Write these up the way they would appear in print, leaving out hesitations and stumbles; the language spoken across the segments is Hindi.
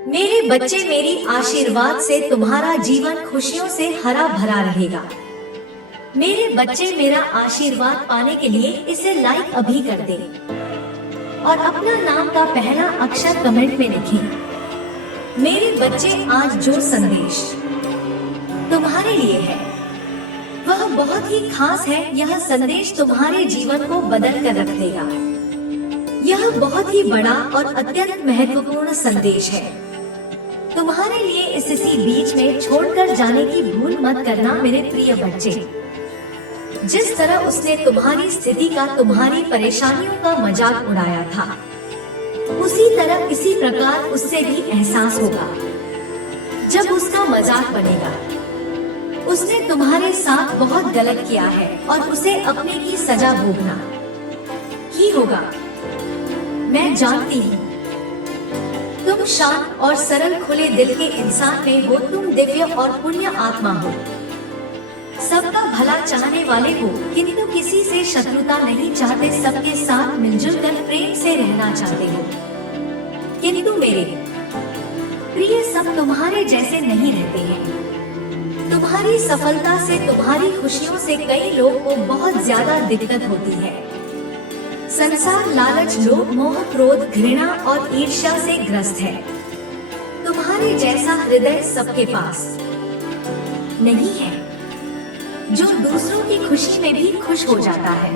मेरे बच्चे, मेरी आशीर्वाद से तुम्हारा जीवन खुशियों से हरा भरा रहेगा। मेरे बच्चे, मेरा आशीर्वाद पाने के लिए इसे लाइक अभी कर दे और अपना नाम का पहला अक्षर कमेंट में लिखें। मेरे बच्चे, आज जो संदेश तुम्हारे लिए है वह बहुत ही खास है। यह संदेश तुम्हारे जीवन को बदल कर रख देगा। यह बहुत ही बड़ा और अत्यंत महत्वपूर्ण संदेश है। तुम्हारे लिए इसी बीच में छोड़कर जाने की भूल मत करना मेरे प्रिय बच्चे। जिस तरह उसने तुम्हारी स्थिति का, तुम्हारी परेशानियों का मजाक उड़ाया था, उसी तरह किसी प्रकार उससे भी एहसास होगा जब उसका मजाक बनेगा। उसने तुम्हारे साथ बहुत गलत किया है और उसे अपने की सजा भोगना ही होगा। मैं जानती हूँ तुम शांत और सरल खुले दिल के इंसान में हो। तुम दिव्य और पुण्य आत्मा हो, सबका भला चाहने वाले हो, किंतु किसी से शत्रुता नहीं चाहते। सबके साथ मिलजुल कर प्रेम से रहना चाहते हो। किंतु मेरे प्रिय, सब तुम्हारे जैसे नहीं रहते हैं। तुम्हारी सफलता से, तुम्हारी खुशियों से कई लोग को बहुत ज्यादा दिक्कत होती है। संसार, लालच, लोभ, मोह, क्रोध, घृणा और ईर्ष्या से ग्रस्त है। तुम्हारे जैसा हृदय सबके पास नहीं है, जो दूसरों की खुशी में भी खुश हो जाता है,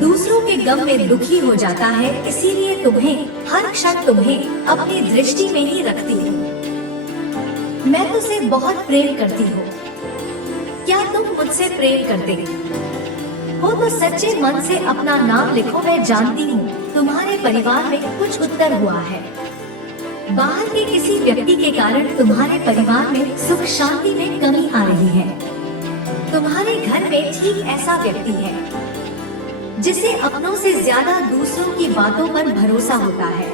दूसरों के गम में दुखी हो जाता है। इसीलिए तुम्हें हर क्षण तुम्हें अपनी दृष्टि में ही रखती हूँ। मैं तुझसे बहुत प्रेम करती हूँ। क्या तुम मुझसे प्रेम करते हो तो सच्चे मन से अपना नाम लिखो। मैं जानती हूँ तुम्हारे परिवार में कुछ उत्तर हुआ है। बाहर के किसी व्यक्ति के कारण तुम्हारे परिवार में सुख शांति में कमी आ रही है। तुम्हारे घर में ठीक ऐसा व्यक्ति है जिसे अपनों से ज्यादा दूसरों की बातों पर भरोसा होता है।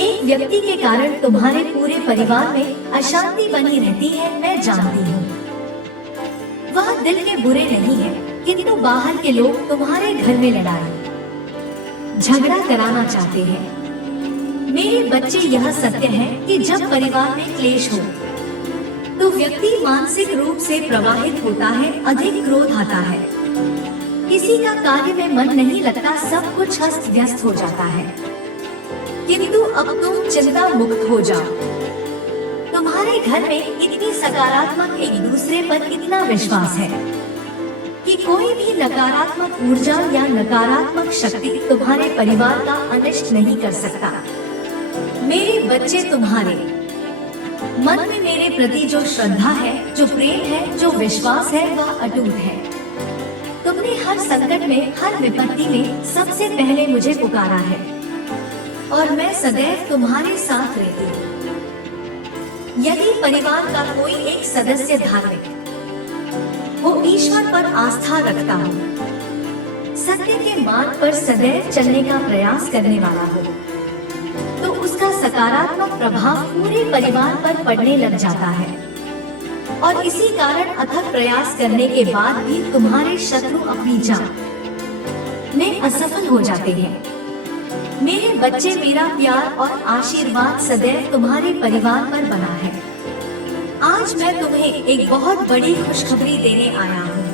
एक व्यक्ति के कारण तुम्हारे पूरे परिवार में अशांति बनी रहती है। मैं जानती हूँ वह दिल के बुरे नहीं है, किंतु बाहर के लोग तुम्हारे घर में लड़ाई झगड़ा कराना चाहते हैं। मेरे बच्चे, यह सत्य है कि जब परिवार में क्लेश हो तो व्यक्ति मानसिक रूप से प्रभावित होता है, अधिक क्रोध आता है, किसी का कार्य में मन नहीं लगता, सब कुछ अस्त व्यस्त हो जाता है। किंतु अब तुम चिंता मुक्त हो जाओ। तुम्हारे घर में इतनी सकारात्मक, एक दूसरे पर इतना विश्वास है कि कोई भी नकारात्मक ऊर्जा या नकारात्मक शक्ति तुम्हारे परिवार का अनिष्ट नहीं कर सकता। मेरे बच्चे, तुम्हारे मन में मेरे प्रति जो श्रद्धा है, जो प्रेम है, जो विश्वास है, वह अटूट है। तुमने हर संकट में, हर विपत्ति में सबसे पहले मुझे पुकारा है और मैं सदैव तुम्हारे साथ रहती हूँ। यदि परिवार का कोई एक सदस्य धार्मिक वो ईश्वर पर आस्था रखता हो, सत्य के मार्ग पर सदैव चलने का प्रयास करने वाला हो, तो उसका सकारात्मक प्रभाव पूरे परिवार पर पड़ने लग जाता है। और इसी कारण अथक प्रयास करने के बाद भी तुम्हारे शत्रु अपनी जान में असफल हो जाते हैं। मेरे बच्चे, मेरा प्यार और आशीर्वाद सदैव तुम्हारे परिवार पर बना है। आज मैं तुम्हें एक बहुत बड़ी खुशखबरी देने आया हूँ,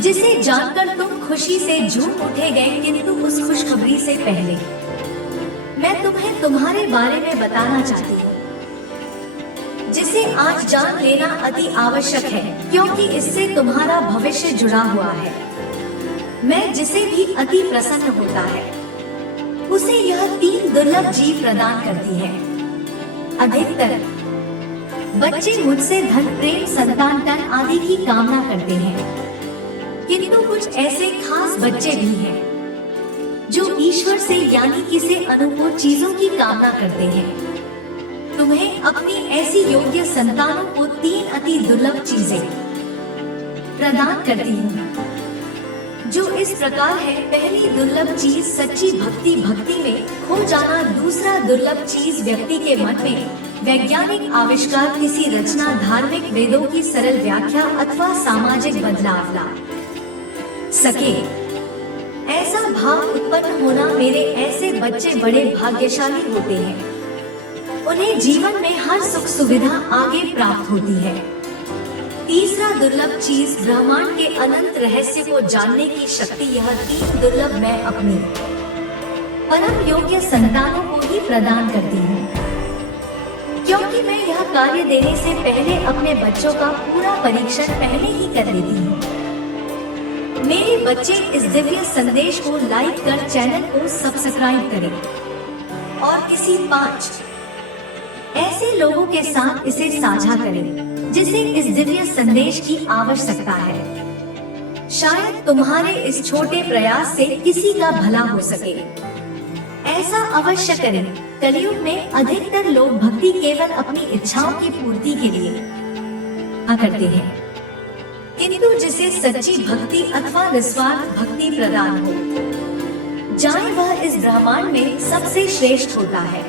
जिसे जानकर तुम खुशी से झूम उठेगे। किंतु उस खुशखबरी से पहले मैं तुम्हें तुम्हारे बारे में बताना चाहती हूँ, जिसे आज जान लेना अति आवश्यक है, क्योंकि इससे तुम्हारा भविष्य जुड़ा हुआ है। मैं जिसे भी अति प्रसन्न होता है, उसे यह 3 दुर्लभ जीव प्रदान करती है। अधिकतर बच्चे मुझसे धन, प्रेम, संतान, तन आदि की कामना करते हैं, किंतु कुछ ऐसे खास बच्चे भी हैं जो ईश्वर से, यानी कि से अनुकूल चीजों की कामना करते हैं। तुम्हें अपनी ऐसी योग्य संतानों को 3 अति दुर्लभ चीजें प्रदान करती हूँ, जो इस प्रकार है। पहली दुर्लभ चीज सच्ची भक्ति, भक्ति में खो जाना। दूसरा दुर्लभ चीज व्यक्ति के मन में वैज्ञानिक आविष्कार, किसी रचना, धार्मिक वेदों की सरल व्याख्या अथवा सामाजिक बदलाव ला सके, ऐसा भाव उत्पन्न होना। मेरे ऐसे बच्चे बड़े भाग्यशाली होते हैं। उन्हें जीवन में हर सुख सुविधा आगे प्राप्त होती है। तीसरा दुर्लभ चीज ब्रह्मांड के अनंत रहस्य को जानने की शक्ति। यह तीन दुर्लभ मैं अपनी परम योग्य संतानों को ही प्रदान करती हूँ, क्योंकि मैं यह कार्य देने से पहले अपने बच्चों का पूरा परीक्षण पहले ही कर लेती हूँ। मेरे बच्चे इस दिव्य संदेश को लाइक कर चैनल को सब्सक्राइब करें और किसी 5 ऐसे लोगों के साथ इसे साझा करें जिसे इस दिव्य संदेश की आवश्यकता है। शायद तुम्हारे इस छोटे प्रयास से किसी का भला हो सके। ऐसा अवश्य करें। कलयुग में अधिकतर लोग भक्ति केवल अपनी इच्छाओं की पूर्ति के लिए करते हैं, किंतु जिसे सच्ची भक्ति अथवा निस्वार्थ भक्ति प्रदान हो जाए वह इस ब्रह्मांड में सबसे श्रेष्ठ होता है,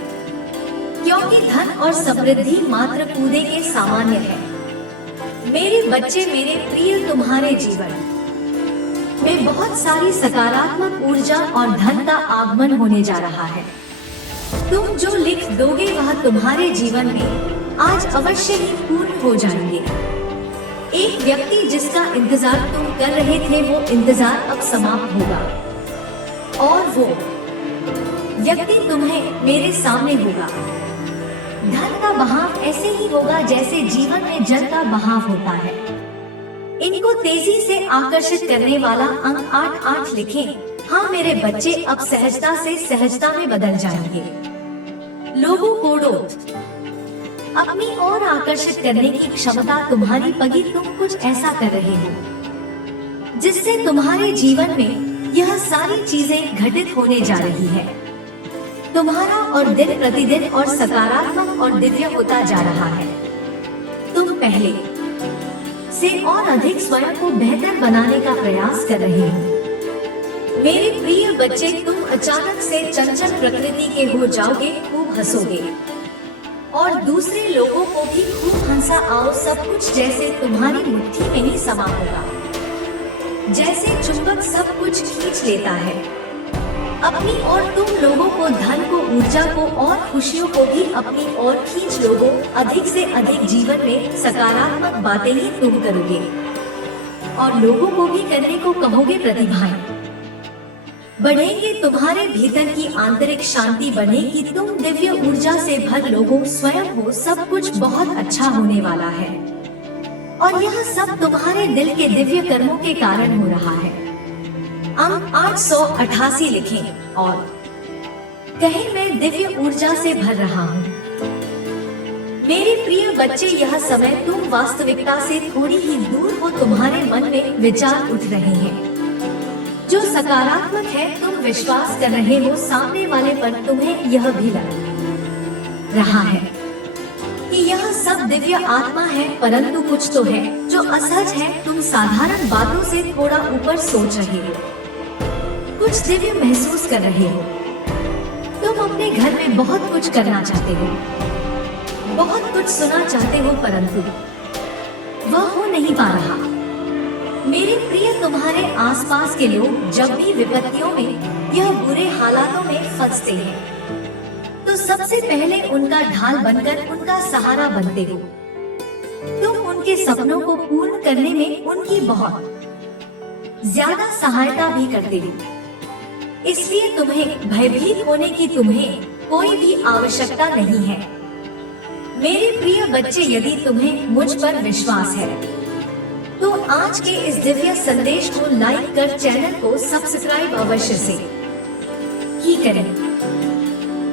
क्योंकि धन और समृद्धि मात्र कूदे के सामान्य है। मेरे बच्चे मेरे प्रिय, तुम्हारे जीवन में बहुत सारी सकारात्मक ऊर्जा और धन का आगमन होने जा रहा है। तुम जो लिख दोगे वह तुम्हारे जीवन में आज अवश्य ही पूर्ण हो जाएंगे। एक व्यक्ति जिसका इंतजार तुम कर रहे थे वो इंतजार अब समाप्त होगा और वो व्यक्ति तुम्हें मेरे सामने होगा। धन का बहाव ऐसे ही होगा जैसे जीवन में जल का बहाव होता है। इनको तेजी से आकर्षित करने वाला अंक 88 लिखें। हाँ मेरे बच्चे अब सहजता से सहजता में बदल जाएंगे। लोगों को अपनी ओर आकर्षित करने की क्षमता तुम्हारी पगी। तुम कुछ ऐसा कर रहे हो जिससे तुम्हारे जीवन में यह सारी चीजें घटित होने जा रही है। तुम्हारा और दिन प्रतिदिन और सकारात्मक और दिव्य होता जा रहा है। तुम पहले से और अधिक स्वयं को बेहतर बनाने का प्रयास कर रहे हो। मेरे प्रिय बच्चे, तुम अचानक से चंचल प्रकृति के हो जाओगे, खूब हंसोगे और दूसरे लोगों को भी खूब हंसा आओ। सब कुछ जैसे तुम्हारी मुट्ठी में ही समा होगा, जैसे चुंबक सब कुछ खींच लेता है अपनी ओर। तुम लोगों को, धन को, ऊर्जा को और खुशियों को भी अपनी ओर खींच लोगे। अधिक से अधिक जीवन में सकारात्मक बातें ही तुम करोगे और लोगों को भी करने को कहोगे। प्रतिभाएं बढ़ेंगे, तुम्हारे भीतर की आंतरिक शांति बढ़ेगी। तुम दिव्य ऊर्जा से भर लोगों, स्वयं हो। सब कुछ बहुत अच्छा होने वाला है और यह सब तुम्हारे दिल के दिव्य कर्मों के कारण हो रहा है। अंक 888 लिखें और कहें मैं दिव्य ऊर्जा से भर रहा हूँ। मेरे प्रिय बच्चे, यह समय तुम वास्तविकता से थोड़ी ही दूर हो। तुम्हारे मन में विचार उठ रहे हैं जो सकारात्मक है। तुम विश्वास कर रहे हो सामने वाले पर। तुम्हें यह भी लग रहा है कि यह सब दिव्य आत्मा है, परंतु कुछ तो है जो असहज है। तुम साधारण बातों से थोड़ा ऊपर सोच रहे हो, कुछ दिव्य महसूस कर रहे हो। तुम अपने घर में बहुत कुछ करना चाहते हो, बहुत कुछ सुना चाहते हो, परंतु वह हो नहीं पा रहा। मेरे प्रिय, तुम्हारे आसपास के लोग जब भी विपत्तियों में यह बुरे हालातों में फंसते हैं तो सबसे पहले उनका ढाल बनकर उनका सहारा बनते हो। तुम उनके सपनों को पूर्ण करने में उनकी बहुत ज्यादा सहायता भी करते हो। इसलिए तुम्हें भयभीत होने की तुम्हें कोई भी आवश्यकता नहीं है। मेरे प्रिय बच्चे, यदि तुम्हें मुझ पर विश्वास है तो आज के इस दिव्य संदेश को लाइक कर चैनल को सब्सक्राइब अवश्य से ही करें,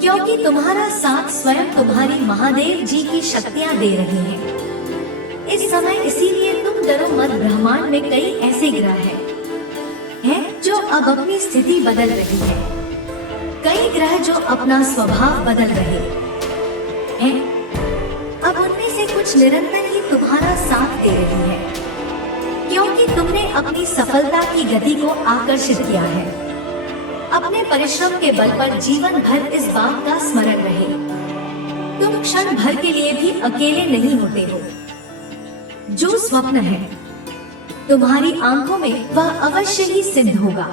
क्योंकि तुम्हारा साथ स्वयं तुम्हारी महादेव जी की शक्तियाँ दे रही हैं इस समय। इसीलिए तुम डरो मत। ब्रह्मांड में कई ऐसे ग्रह हैं जो अब अपनी स्थिति बदल रही है। कई ग्रह जो अपना स्वभाव बदल रहे हैं। अब उनमें से कुछ निरंतर ही तुम्हारा साथ दे रही है, क्योंकि तुमने अपनी सफलता की गति को आकर्षित किया है। अपने परिश्रम के बल पर जीवन भर इस बात का स्मरण रहे, तुम क्षण भर के लिए भी अकेले नहीं होते हो। जो स्वप्न है तुम्हारी आंखों में वह अवश्य ही सिद्ध होगा।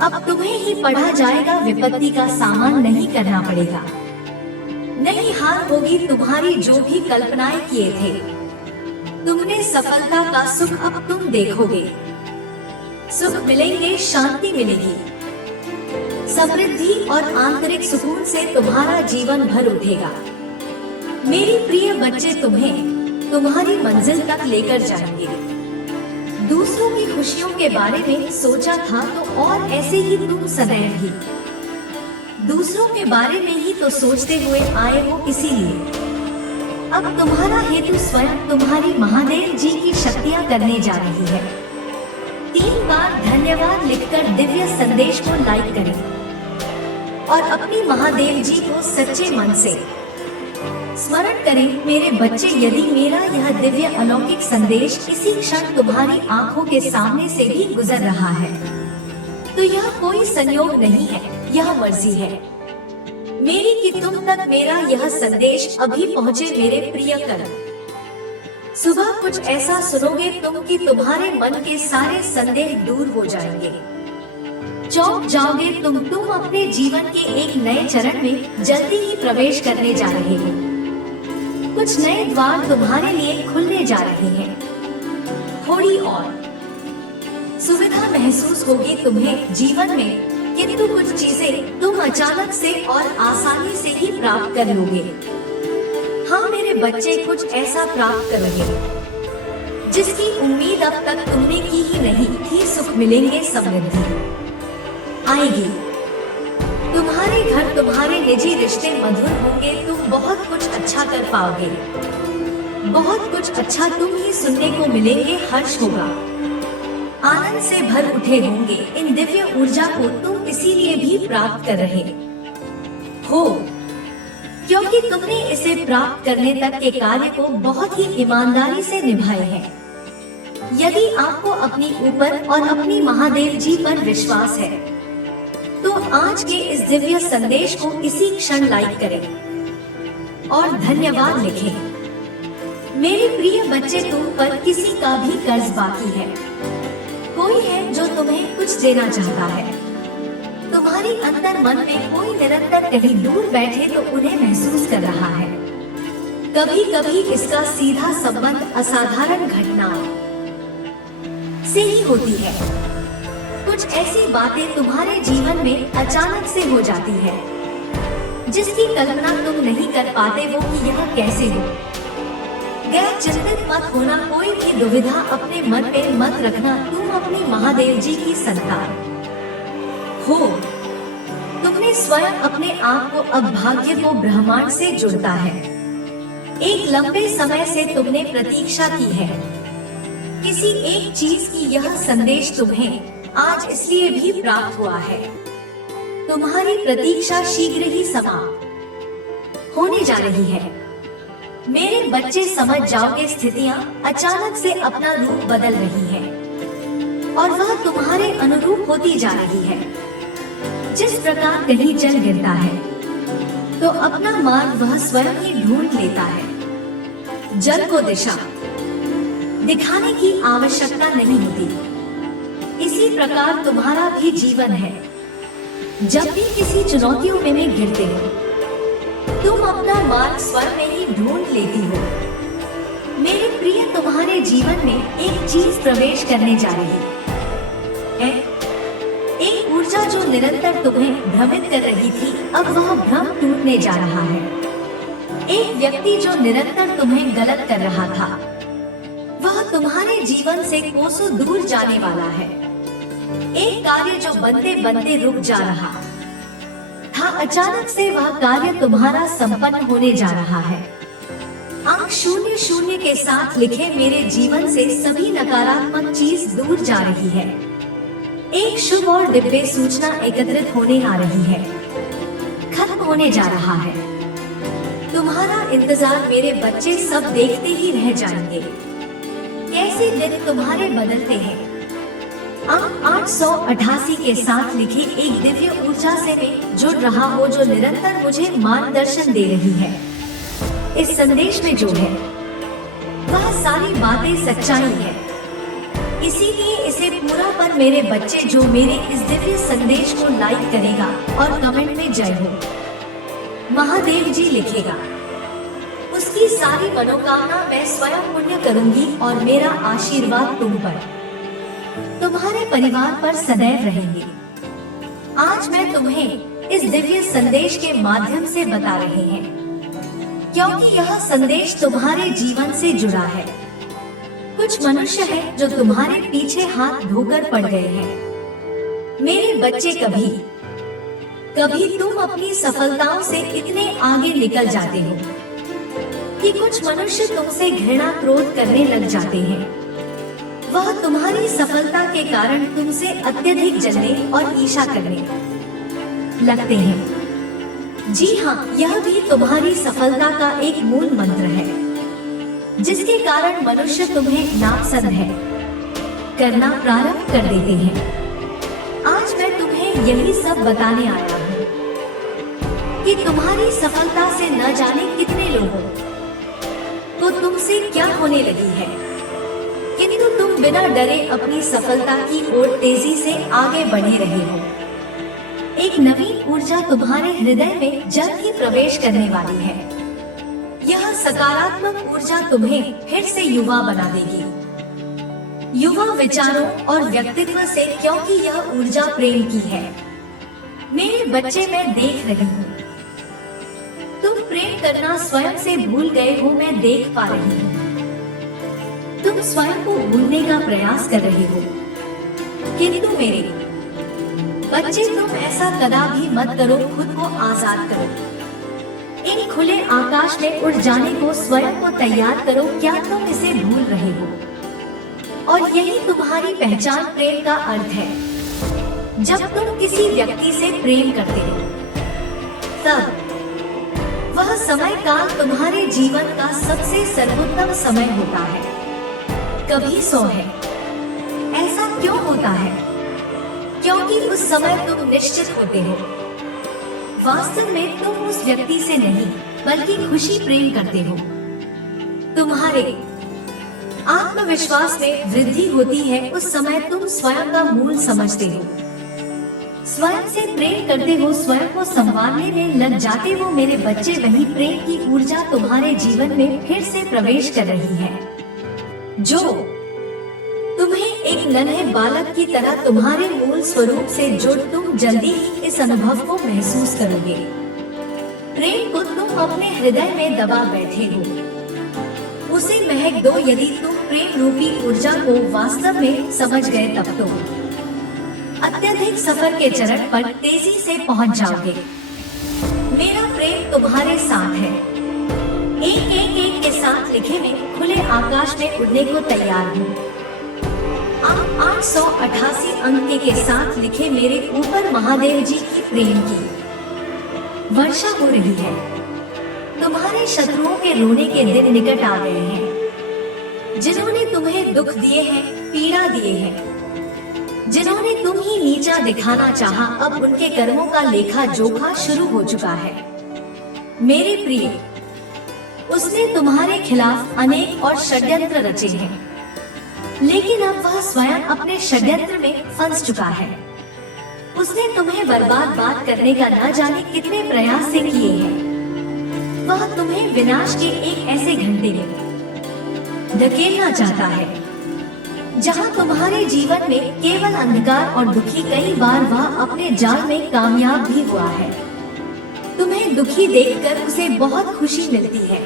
अब तुम्हें ही पढ़ा जाएगा, विपत्ति का सामना नहीं करना पड़ेगा। नहीं हार होगी तुम्हारी जो भी कल्पनाएं किए थे। तुमने सफलता का सुख अब तुम देखोगे। सुख मिलेंगे, शांति मिलेगी, समृद्धि और आंतरिक सुकून से तुम्हारा जीवन भर उठेगा। मेरी प्रिय बच्चे तुम्हें तुम्हारी मंजिल तक लेकर जाएंगे। दूसरों की खुशियों के बारे में सोचा था तो और ऐसे ही तुम सदैव ही दूसरों के बारे में ही तो सोचते हुए आए हो, इसीलिए अब तुम्हारा हेतु स्वयं तुम्हारी महादेव जी की शक्तियाँ करने जा रही है। 3 बार धन्यवाद लिखकर दिव्य संदेश को लाइक करें और अपनी महादेव जी को सच्चे मन से स्मरण करें। मेरे बच्चे, यदि मेरा यह दिव्य अलौकिक संदेश इसी क्षण तुम्हारी आंखों के सामने से भी गुजर रहा है तो यह कोई संयोग नहीं है, यह मर्जी है मेरी कि तुम तक मेरा यह संदेश अभी पहुँचे। मेरे प्रिय कर सुबह कुछ ऐसा सुनोगे तुम कि तुम्हारे मन के सारे संदेह दूर हो जाएंगे। चौंक जाओगे तुम अपने जीवन के एक नए चरण में जल्दी ही प्रवेश करने जा रहे हो। कुछ नए द्वार तुम्हारे लिए खुलने जा रहे हैं। थोड़ी और सुविधा महसूस होगी तुम्हें जीवन में, किंतु कुछ चीजें तुम अचानक से और आसानी से ही प्राप्त कर लोगे। हाँ मेरे बच्चे, कुछ ऐसा प्राप्त करोगे जिसकी उम्मीद अब तक तुमने की ही नहीं थी। सुख मिलेंगे, समृद्धि आएगी, तुम्हारे घर तुम्हारे निजी रिश्ते मधुर होंगे, तुम बहुत कुछ अच्छा कर पाओगे, बहुत कुछ अच्छा तुम ही सुनने को मिलेंगे। हर्ष होगा, आनंद से भर उठे होंगे। इन दिव्य ऊर्जा को तुम इसीलिए भी प्राप्त कर रहे हो क्योंकि तुमने इसे प्राप्त करने तक के कार्य को बहुत ही ईमानदारी से निभाए हैं। यदि आपको अपनी ऊपर और अपनी महादेव जी पर विश्वास है तो आज के इस दिव्य संदेश को इसी क्षण लाइक करें और धन्यवाद लिखें। मेरे प्रिय बच्चे, तुम पर किसी का भी कर्ज बाकी है। कोई है जो तुम्हें कुछ देना चाहता है। तुम्हारी अंतर मन में कोई निरंतर कहीं दूर बैठे तो उन्हें महसूस कर रहा है। कभी कभी इसका सीधा संबंध असाधारण घटनाओं से ही होती है। कुछ ऐसी बातें तुम्हारे जीवन में अचानक से हो जाती है जिसकी कल्पना तुम नहीं कर पाते हो कि यह कैसे हो। गैर चिंतित मत होना, कोई भी दुविधा अपने मन में मत रखना। तुम अपनी महादेव जी की संतान हो। तुमने स्वयं अपने आप को अब भाग्य को ब्रह्मांड से जुड़ता है। एक लंबे समय से तुमने प्रतीक्षा की है किसी एक चीज की। यह संदेश तुम्हें आज इसलिए भी प्राप्त हुआ है। तुम्हारी प्रतीक्षा शीघ्र ही समाप्त होने जा रही है। मेरे बच्चे, समझ जाओगे स्थितियाँ अचानक से अपना रूप बदल रही है और वह तुम्हारे अनुरूप होती जा रही है। जिस प्रकार कहीं जल गिरता है तो अपना मार्ग वह स्वयं ही ढूंढ लेता है। जल को दिशा दिखाने की आवश्यकता नहीं होती। इसी प्रकार तुम्हारा भी जीवन है। जब भी किसी चुनौतियों में गिरते हो तुम अपना मार्ग स्वयं में ही ढूंढ लेती हो। मेरे प्रिय, तुम्हारे जीवन में एक चीज प्रवेश करने जा रही है। एक ऊर्जा जो निरंतर तुम्हें भ्रमित कर रही थी, अब वह भ्रम टूटने जा रहा है। एक व्यक्ति जो निरंतर तुम्हें गलत कर रहा था वह तुम्हारे जीवन से कोसों दूर जाने वाला है। एक कार्य जो बनते बनते रुक जा रहा था, अचानक से वह कार्य तुम्हारा संपन्न होने जा रहा है। अंक 00 के साथ लिखे, मेरे जीवन से सभी नकारात्मक चीज दूर जा रही है। एक शुभ और दिव्य सूचना एकत्रित होने आ रही है, खत्म होने जा रहा है। तुम्हारा इंतजार मेरे बच्चे सब देखते ही रह जाएंगे। कैसे दिन तुम्हारे बदलते हैं। अंक 888 के साथ लिखे, एक दिव्य ऊर्जा से मैं जुड़ रहा हो जो निरंतर मुझे मार्गदर्शन दे रही है। इस संदेश में जो है वह सारी बातें सच्चाई है। इसीलिए इसे पूरा पर मेरे बच्चे, जो मेरे इस दिव्य संदेश को लाइक करेगा और कमेंट में जय हो महादेव जी लिखेगा, उसकी सारी मनोकामना मैं स्वयं पूर्ण करूंगी और मेरा आशीर्वाद तुम पर, तुम्हारे परिवार पर सदैव रहेंगे। आज मैं तुम्हें इस दिव्य संदेश के माध्यम से बता रहे हैं, क्योंकि यह संदेश तुम्हारे जीवन से जुड़ा है। कुछ मनुष्य हैं जो तुम्हारे पीछे हाथ धोकर पड़ गए हैं। मेरे बच्चे, कभी कभी तुम अपनी सफलताओं से इतने आगे निकल जाते हो कि कुछ मनुष्य तुमसे घृणा क्रोध करने लग जाते हैं। वह तुम्हारी सफलता के कारण तुमसे अत्यधिक जलने और ईर्ष्या करने लगते हैं। जी हाँ, यह भी तुम्हारी सफलता का एक मूल मंत्र है, जिसके कारण मनुष्य तुम्हें नापसंद है करना प्रारंभ कर देते हैं। आज मैं तुम्हें यही सब बताने आया हूँ कि तुम्हारी सफलता से न जाने कितने लोगों को तुमसे क्या होने लगी है, किंतु तुम बिना डरे अपनी सफलता की ओर तेजी से आगे बढ़े रहे हो। एक नवीन ऊर्जा तुम्हारे हृदय में जल्द ही प्रवेश करने वाली है। यह सकारात्मक ऊर्जा तुम्हें फिर से युवा बना देगी, युवा विचारों और व्यक्तित्व से, क्योंकि यह ऊर्जा प्रेम की है। मेरे बच्चे, मैं देख रही हूँ तुम प्रेम करना स्वयं से भूल गए हो। मैं देख पा रही हूँ तुम स्वयं को भूलने का प्रयास कर रहे हो, किंतु मेरे बच्चे, तुम ऐसा कदापि मत करो। खुद को आजाद करो, इन खुले आकाश में उड़ जाने को स्वयं को तैयार करो। क्या तुम इसे भूल रहे हो? और यही तुम्हारी पहचान प्रेम का अर्थ है। जब तुम किसी व्यक्ति से प्रेम करते हो, तब वह समय काल तुम्हारे जीवन का सबसे सर्वोत्तम समय होता है। कभी 100 है। ऐसा क्यों होता है? क्योंकि उस समय तुम निश्चित होते हो। वास्तव में तुम उस व्यक्ति से नहीं, बल्कि खुशी प्रेम करते हो। तुम्हारे आत्मविश्वास में वृद्धि होती है उस समय तुम स्वयं का मूल समझते हो, स्वयं से प्रेम करते हो, स्वयं को संभालने में लग जाते हो। मेरे बच्चे, वही प्रेम की ऊर्जा तुम्हारे जीवन में फिर से प्रवेश कर रही है, जो तुम्हें एक नन्हे बालक की तरह तुम्हारे मूल स्वरूप से जोड़। तुम जल्दी ही इस अनुभव को महसूस करोगे। प्रेम को तुम अपने हृदय में दबा बैठे हो, उसे महक दो। यदि तुम प्रेम रूपी ऊर्जा को वास्तव में समझ गए, तब तो अत्यधिक सफर के चरण पर तेजी से पहुंच जाओगे। मेरा प्रेम तुम्हारे साथ है। एक के साथ लिखे में खुले आकाश में उड़ने को तैयार हूँ। आप 888 अंक के साथ लिखे मेरे ऊपर महादेव जी की प्रेम की वर्षा हो रही है। तुम्हारे शत्रुओं के रोने के दिन निकट आ गए हैं। जिन्होंने तुम्हें दुख दिए हैं, पीड़ा दिए हैं, जिन्होंने तुम ही नीचा दिखाना चाहा, अब उनके कर्मों का लेखा जोखा शुरू हो चुका है। मेरे प्रिय, उसने तुम्हारे खिलाफ अनेक और षड्यंत्र रचे हैं, लेकिन अब वह स्वयं अपने षड्यंत्र में फंस चुका है। उसने तुम्हें बर्बाद करने का न जाने कितने प्रयास से किए हैं। वह तुम्हें विनाश के एक ऐसे घंटे में धकेलना चाहता है, जहां तुम्हारे जीवन में केवल अंधकार और दुखी। कई बार वह अपने जाल में कामयाब भी हुआ है। तुम्हें दुखी देखकर उसे बहुत खुशी मिलती है,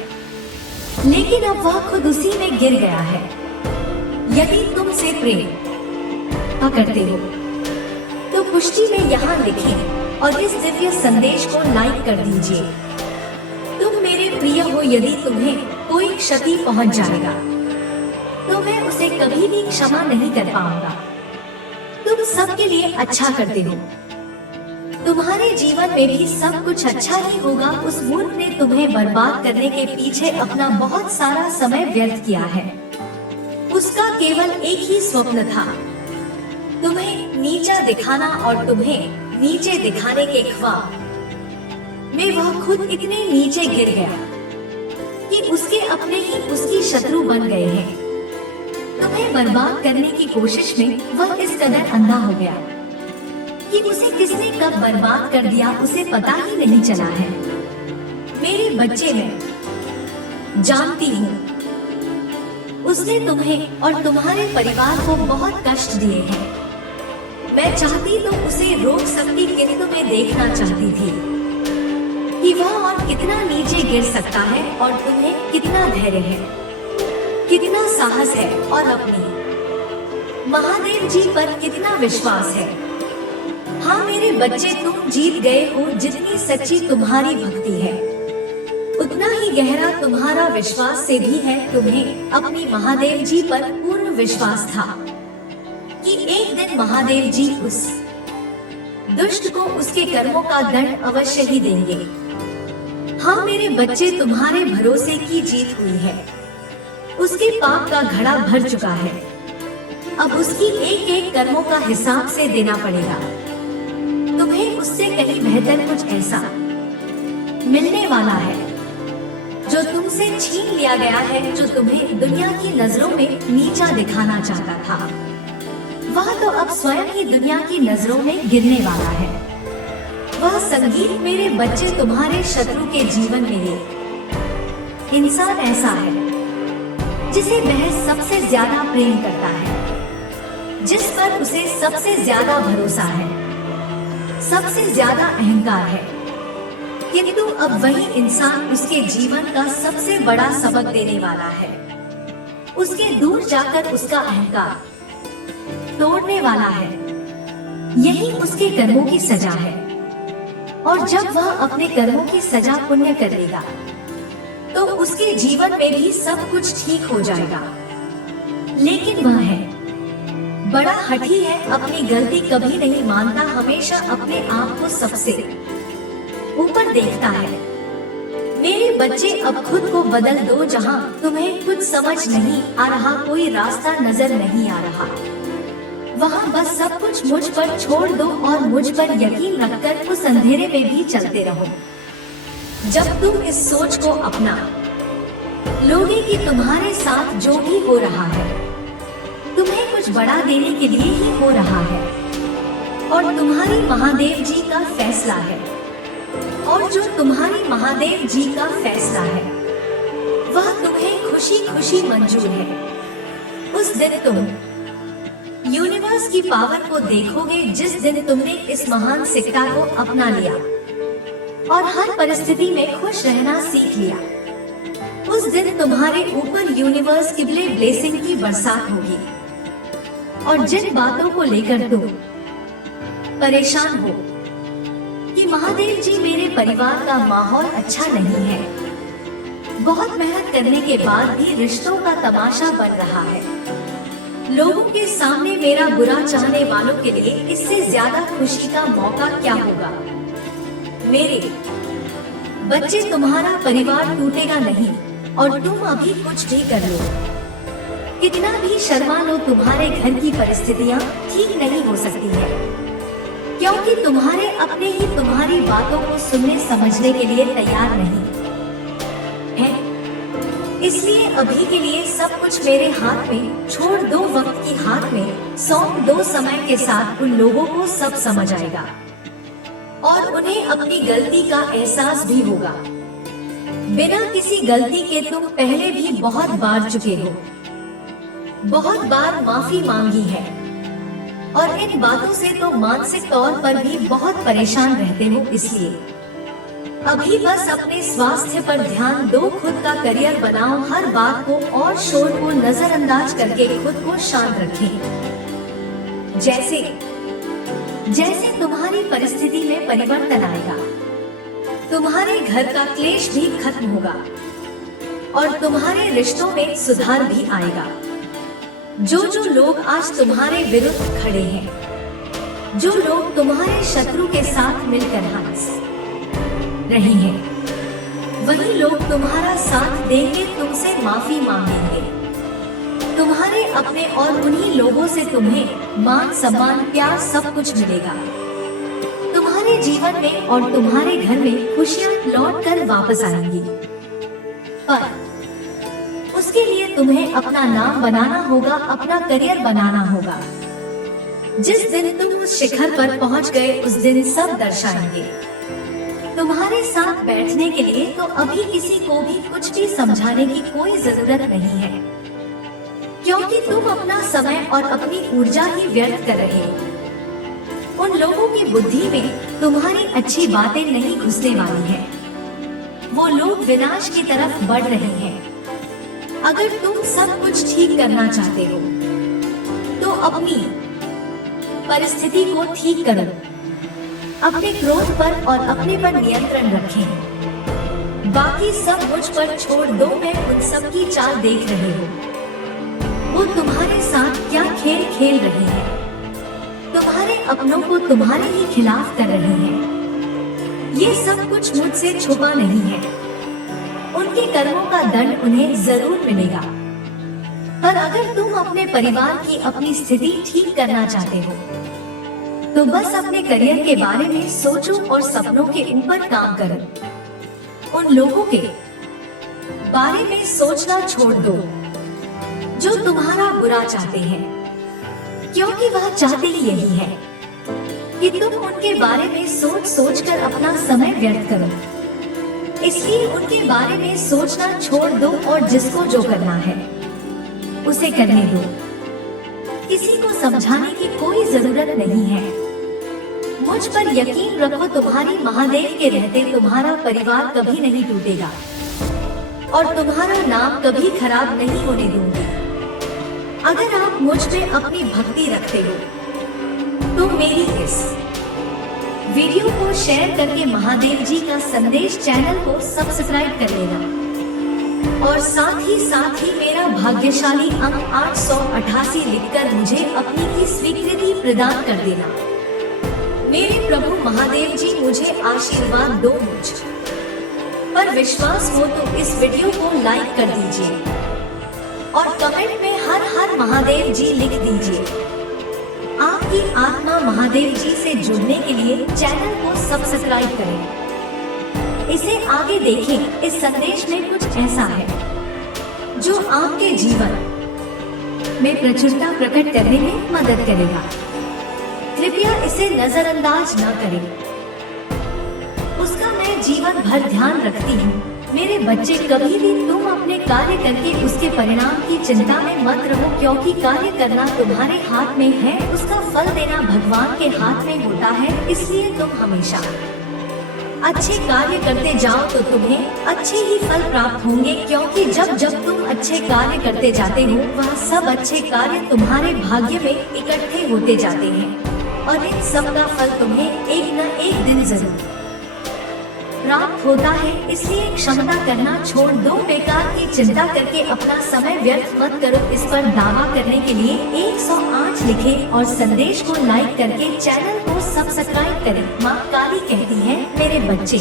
लेकिन अब वह खुद उसी में गिर गया है। यदि तुमसे प्रेम करते हो, तो पुष्टि में यहाँ लिखें और इस दिव्य संदेश को लाइक कर दीजिए। तुम मेरे प्रिय हो। यदि तुम्हें कोई क्षति पहुंच जाएगा, तो मैं उसे कभी भी क्षमा नहीं कर पाऊंगा। तुम सबके लिए अच्छा करते हो। तुम्हारे जीवन में भी सब कुछ अच्छा ही होगा। उस मूर्ख ने तुम्हें बर्बाद करने के पीछे अपना बहुत सारा समय व्यर्थ किया है। उसका केवल एक ही स्वप्न था, तुम्हें नीचा दिखाना, और तुम्हें नीचे दिखाने के ख्वाब में वह खुद इतने नीचे गिर गया कि उसके अपने ही उसकी शत्रु बन गए हैं। तुम्हें बर्बाद करने की कोशिश में वह इस कदर अंधा हो गया कि उसे किसने कब बर्बाद कर दिया उसे पता ही नहीं चला है। मेरे बच्चे, मैं जानती हूँ उसने तुम्हें और तुम्हारे परिवार को बहुत कष्ट दिए हैं। मैं चाहती तो उसे रोक सकती, किंतु मैं देखना चाहती थी कि वह और कितना नीचे गिर सकता है और तुम्हें कितना धैर्य है, कितना साहस है और अपनी महादेव जी पर कितना विश्वास है। हाँ मेरे बच्चे, तुम जीत गए हो। जितनी सच्ची तुम्हारी भक्ति है, उतना ही गहरा तुम्हारा विश्वास से भी है। तुम्हें अपनी महादेव जी पर पूर्ण विश्वास था कि एक दिन महादेव जी उस दुष्ट को उसके कर्मों का दंड अवश्य ही देंगे। हाँ मेरे बच्चे, तुम्हारे भरोसे की जीत हुई है। उसके पाप का घड़ा भर चुका है। अब उसकी एक एक कर्मों का हिसाब से देना पड़ेगा। तुम्हें उससे कहीं बेहतर कुछ ऐसा मिलने वाला है जो तुमसे छीन लिया गया है, जो तुम्हें दुनिया की नजरों में नीचा दिखाना चाहता था। वह तो अब स्वयं ही दुनिया की नजरों में गिरने वाला है। वह संगीत मेरे बच्चे तुम्हारे शत्रु के जीवन में ये इंसान ऐसा है जिसे वह सबसे ज्यादा प्रेम करता है, जिस पर उसे सबसे ज्यादा भरोसा है, सबसे ज्यादा अहंकार है। किंतु अब वही इंसान उसके जीवन का सबसे बड़ा सबक देने वाला है। उसके दूर जाकर उसका अहंकार तोड़ने वाला है। यही उसके कर्मों की सजा है। और जब वह अपने कर्मों की सजा पुण्य कर लेगा तो उसके जीवन में भी सब कुछ ठीक हो जाएगा। लेकिन वह है बड़ा हठी है, अपनी गलती कभी नहीं मानता, हमेशा अपने आप को सबसे ऊपर देखता है। मेरे बच्चे, अब खुद को बदल दो। जहां तुम्हें कुछ समझ नहीं आ रहा, कोई रास्ता नजर नहीं आ रहा, वहां बस सब कुछ मुझ पर छोड़ दो और मुझ पर यकीन रखकर उस अंधेरे में भी चलते रहो। जब तुम इस सोच को अपना लोगे कि तुम्हारे साथ जो भी हो रहा है तुम्हें कुछ बड़ा देने के लिए ही हो रहा है और तुम्हारी महादेव जी का फैसला है, और जो तुम्हारी महादेव जी का फैसला है वह तुम्हें खुशी खुशी मंजूर है, उस दिन तुम यूनिवर्स की पावर को देखोगे। जिस दिन तुमने इस महान सिक्का को अपना लिया और हर परिस्थिति में खुश रहना सीख लिया, उस दिन तुम्हारे ऊपर यूनिवर्स की ब्लेसिंग की बरसात होगी। और जिन बातों को लेकर तुम परेशान हो कि महादेव जी मेरे परिवार का माहौल अच्छा नहीं है, बहुत मेहनत करने के बाद भी रिश्तों का तमाशा बन रहा है, लोगों के सामने मेरा बुरा चाहने वालों के लिए इससे ज्यादा खुशी का मौका क्या होगा। मेरे बच्चे, तुम्हारा परिवार टूटेगा नहीं और तुम अभी कुछ भी कर लो, कितना भी शर्मा लो, तुम्हारे घर की परिस्थितियां ठीक नहीं हो सकती है, क्योंकि तुम्हारे अपने ही तुम्हारी बातों को सुनने समझने के लिए तैयार नहीं है। इसलिए अभी के लिए सब कुछ मेरे हाथ में छोड़ दो, वक्त की हाथ में सौंप दो। समय के साथ उन लोगों को सब समझ आएगा और उन्हें अपनी गलती का एहसास भी होगा। बिना किसी गलती के तुम पहले भी बहुत बार चुके हो, बहुत बार माफी मांगी है और इन बातों से तो मानसिक तौर पर भी बहुत परेशान रहते हो। इसलिए अभी बस अपने स्वास्थ्य पर ध्यान दो, खुद का करियर बनाओ, हर बात को और शोर को नजरअंदाज करके खुद को शांत रखें। जैसे जैसे तुम्हारी परिस्थिति में परिवर्तन आएगा, तुम्हारे घर का क्लेश भी खत्म होगा और तुम्हारे रिश्तों में सुधार भी आएगा। जो लोग आज तुम्हारे विरुद्ध खड़े हैं, जो लोग तुम्हारे शत्रु के साथ मिलकर हंस रहे हैं, वही लोग तुम्हारा साथ देंगे, तुमसे माफी मांगेंगे। तुम्हारे अपने और उन्हीं लोगों से तुम्हें मान सम्मान प्यार सब कुछ मिलेगा। तुम्हारे जीवन में और तुम्हारे घर में खुशियां लौट कर वापस आएंगी, पर उसके लिए तुम्हें अपना नाम बनाना होगा, अपना करियर बनाना होगा। जिस दिन तुम उस शिखर पर पहुंच गए, उस दिन सब दर्शाएंगे तुम्हारे साथ बैठने के लिए तो अभी किसी को भी कुछ भी समझाने की कोई जरूरत नहीं है, क्योंकि तुम अपना समय और अपनी ऊर्जा ही व्यर्थ कर रहे हो। उन लोगों की बुद्धि में तुम्हारी अच्छी बातें नहीं घुसने वाली है। वो लोग विनाश की तरफ बढ़ रहे हैं। अगर तुम सब कुछ ठीक करना चाहते हो तो अपनी परिस्थिति को ठीक करो। अपने क्रोध पर और अपने पर नियंत्रण रखें। बाकी सब मुझ पर छोड़ दो। मैं उन सब की चाल देख रही हूँ। वो तुम्हारे साथ क्या खेल खेल रहे हैं। तुम्हारे अपनों को तुम्हारे ही खिलाफ कर रहे हैं। ये सब कुछ मुझसे छुपा नहीं है। उनके कर्मों का दंड उन्हें जरूर मिलेगा। पर अगर तुम अपने परिवार की अपनी स्थिति ठीक करना चाहते हो तो बस अपने करियर के बारे में सोचो और सपनों के ऊपर काम करो। उन लोगों के बारे में सोचना छोड़ दो जो तुम्हारा बुरा चाहते हैं, क्योंकि वह चाहते ही यही है कि तुम उनके बारे में सोच कर अपना समय व्यर्थ करो। इसलिए उनके बारे में सोचना छोड़ दो और जिसको जो करना है उसे करने दो। किसी को समझाने की कोई जरूरत नहीं है। मुझ पर यकीन रखो, तुम्हारी महादेव के रहते तुम्हारा परिवार कभी नहीं टूटेगा और तुम्हारा नाम कभी खराब नहीं होने दूंगी। अगर आप मुझ पे अपनी भक्ति रखते हो तो मेरी इस वीडियो को शेयर करके महादेव जी का संदेश चैनल को सब्सक्राइब कर लेना और साथ ही मेरा भाग्यशाली अंक 888 लिखकर मुझे अपनी की स्वीकृति प्रदान कर देना। मेरे प्रभु महादेव जी मुझे आशीर्वाद दो। मुझ पर विश्वास हो तो इस वीडियो को लाइक कर दीजिए और कमेंट में हर हर महादेव जी लिख दीजिए। आपकी आत्मा महादेव जी से जुड़ने के लिए चैनल को सब्सक्राइब करें। इसे आगे देखें। इस संदेश में कुछ ऐसा है जो आपके जीवन में प्रचुरता प्रकट करने में मदद करेगा। कृपया इसे नजरअंदाज न करें। उसका मैं जीवन भर ध्यान रखती हूँ। मेरे बच्चे, कभी भी तुम अपने कार्य करके उसके परिणाम की चिंता में मत रहो, क्योंकि कार्य करना तुम्हारे हाथ में है, उसका फल देना भगवान के हाथ में होता है। इसलिए तुम हमेशा अच्छे कार्य करते जाओ तो तुम्हें अच्छे ही फल प्राप्त होंगे, क्योंकि जब तुम अच्छे कार्य करते जाते हो वह सब अच्छे कार्य तुम्हारे भाग्य में इकट्ठे होते जाते हैं और इन सब का फल तुम्हें एक न एक दिन जरूर प्राप्त होता है। इसलिए क्षमता करना छोड़ दो। बेकार की चिंता करके अपना समय व्यर्थ मत करो। इस पर दावा करने के लिए 108 लिखें और संदेश को लाइक करके चैनल को सब्सक्राइब करें। माँ काली कहती है, मेरे बच्चे,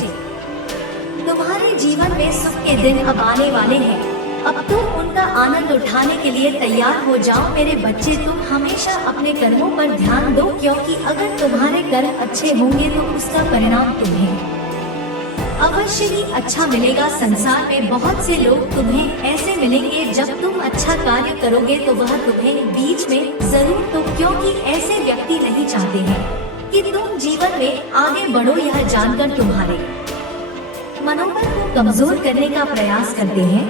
तुम्हारे जीवन में सुख के दिन अब आने वाले हैं। अब तुम उनका आनंद उठाने के लिए तैयार हो जाओ। मेरे बच्चे, तुम हमेशा अपने कर्मों पर ध्यान दो, क्योंकि अगर तुम्हारे कर्म अच्छे होंगे तो उसका परिणाम तुम्हें अवश्य ही अच्छा मिलेगा। संसार में बहुत से लोग तुम्हें ऐसे मिलेंगे, जब तुम अच्छा कार्य करोगे तो वह तुम्हें बीच में जरूर तो, क्योंकि ऐसे व्यक्ति नहीं चाहते हैं कि तुम जीवन में आगे बढ़ो। यह जानकर तुम्हारे मनोबल को कमजोर करने का प्रयास करते हैं।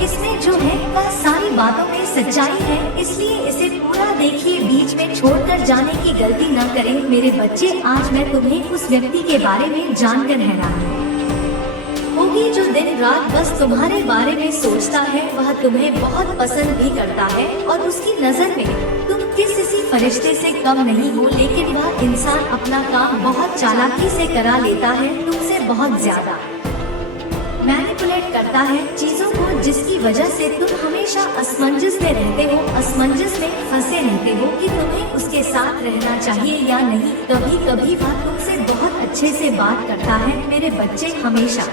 इसमें जो है वह सारी बातों में सच्चाई है, इसलिए इसे पूरा देखिए। बीच में छोड़कर जाने की गलती न करें। मेरे बच्चे, आज मैं तुम्हें उस व्यक्ति के बारे में जानकर हैरान होगी जो दिन रात बस तुम्हारे बारे में सोचता है। वह तुम्हें बहुत पसंद भी करता है और उसकी नजर में तुम किसी फरिश्ते से कम नहीं हो, लेकिन वह इंसान अपना काम बहुत चालाकी से करा लेता है, तुमसे बहुत ज्यादा मैनिपुलेट करता है चीजों को, जिसकी वजह से तुम हमेशा असमंजस में रहते हो, असमंजस में फंसे रहते हो कि तुम्हें उसके साथ रहना चाहिए या नहीं। कभी कभी वह तुमसे बहुत अच्छे से बात करता है। मेरे बच्चे, हमेशा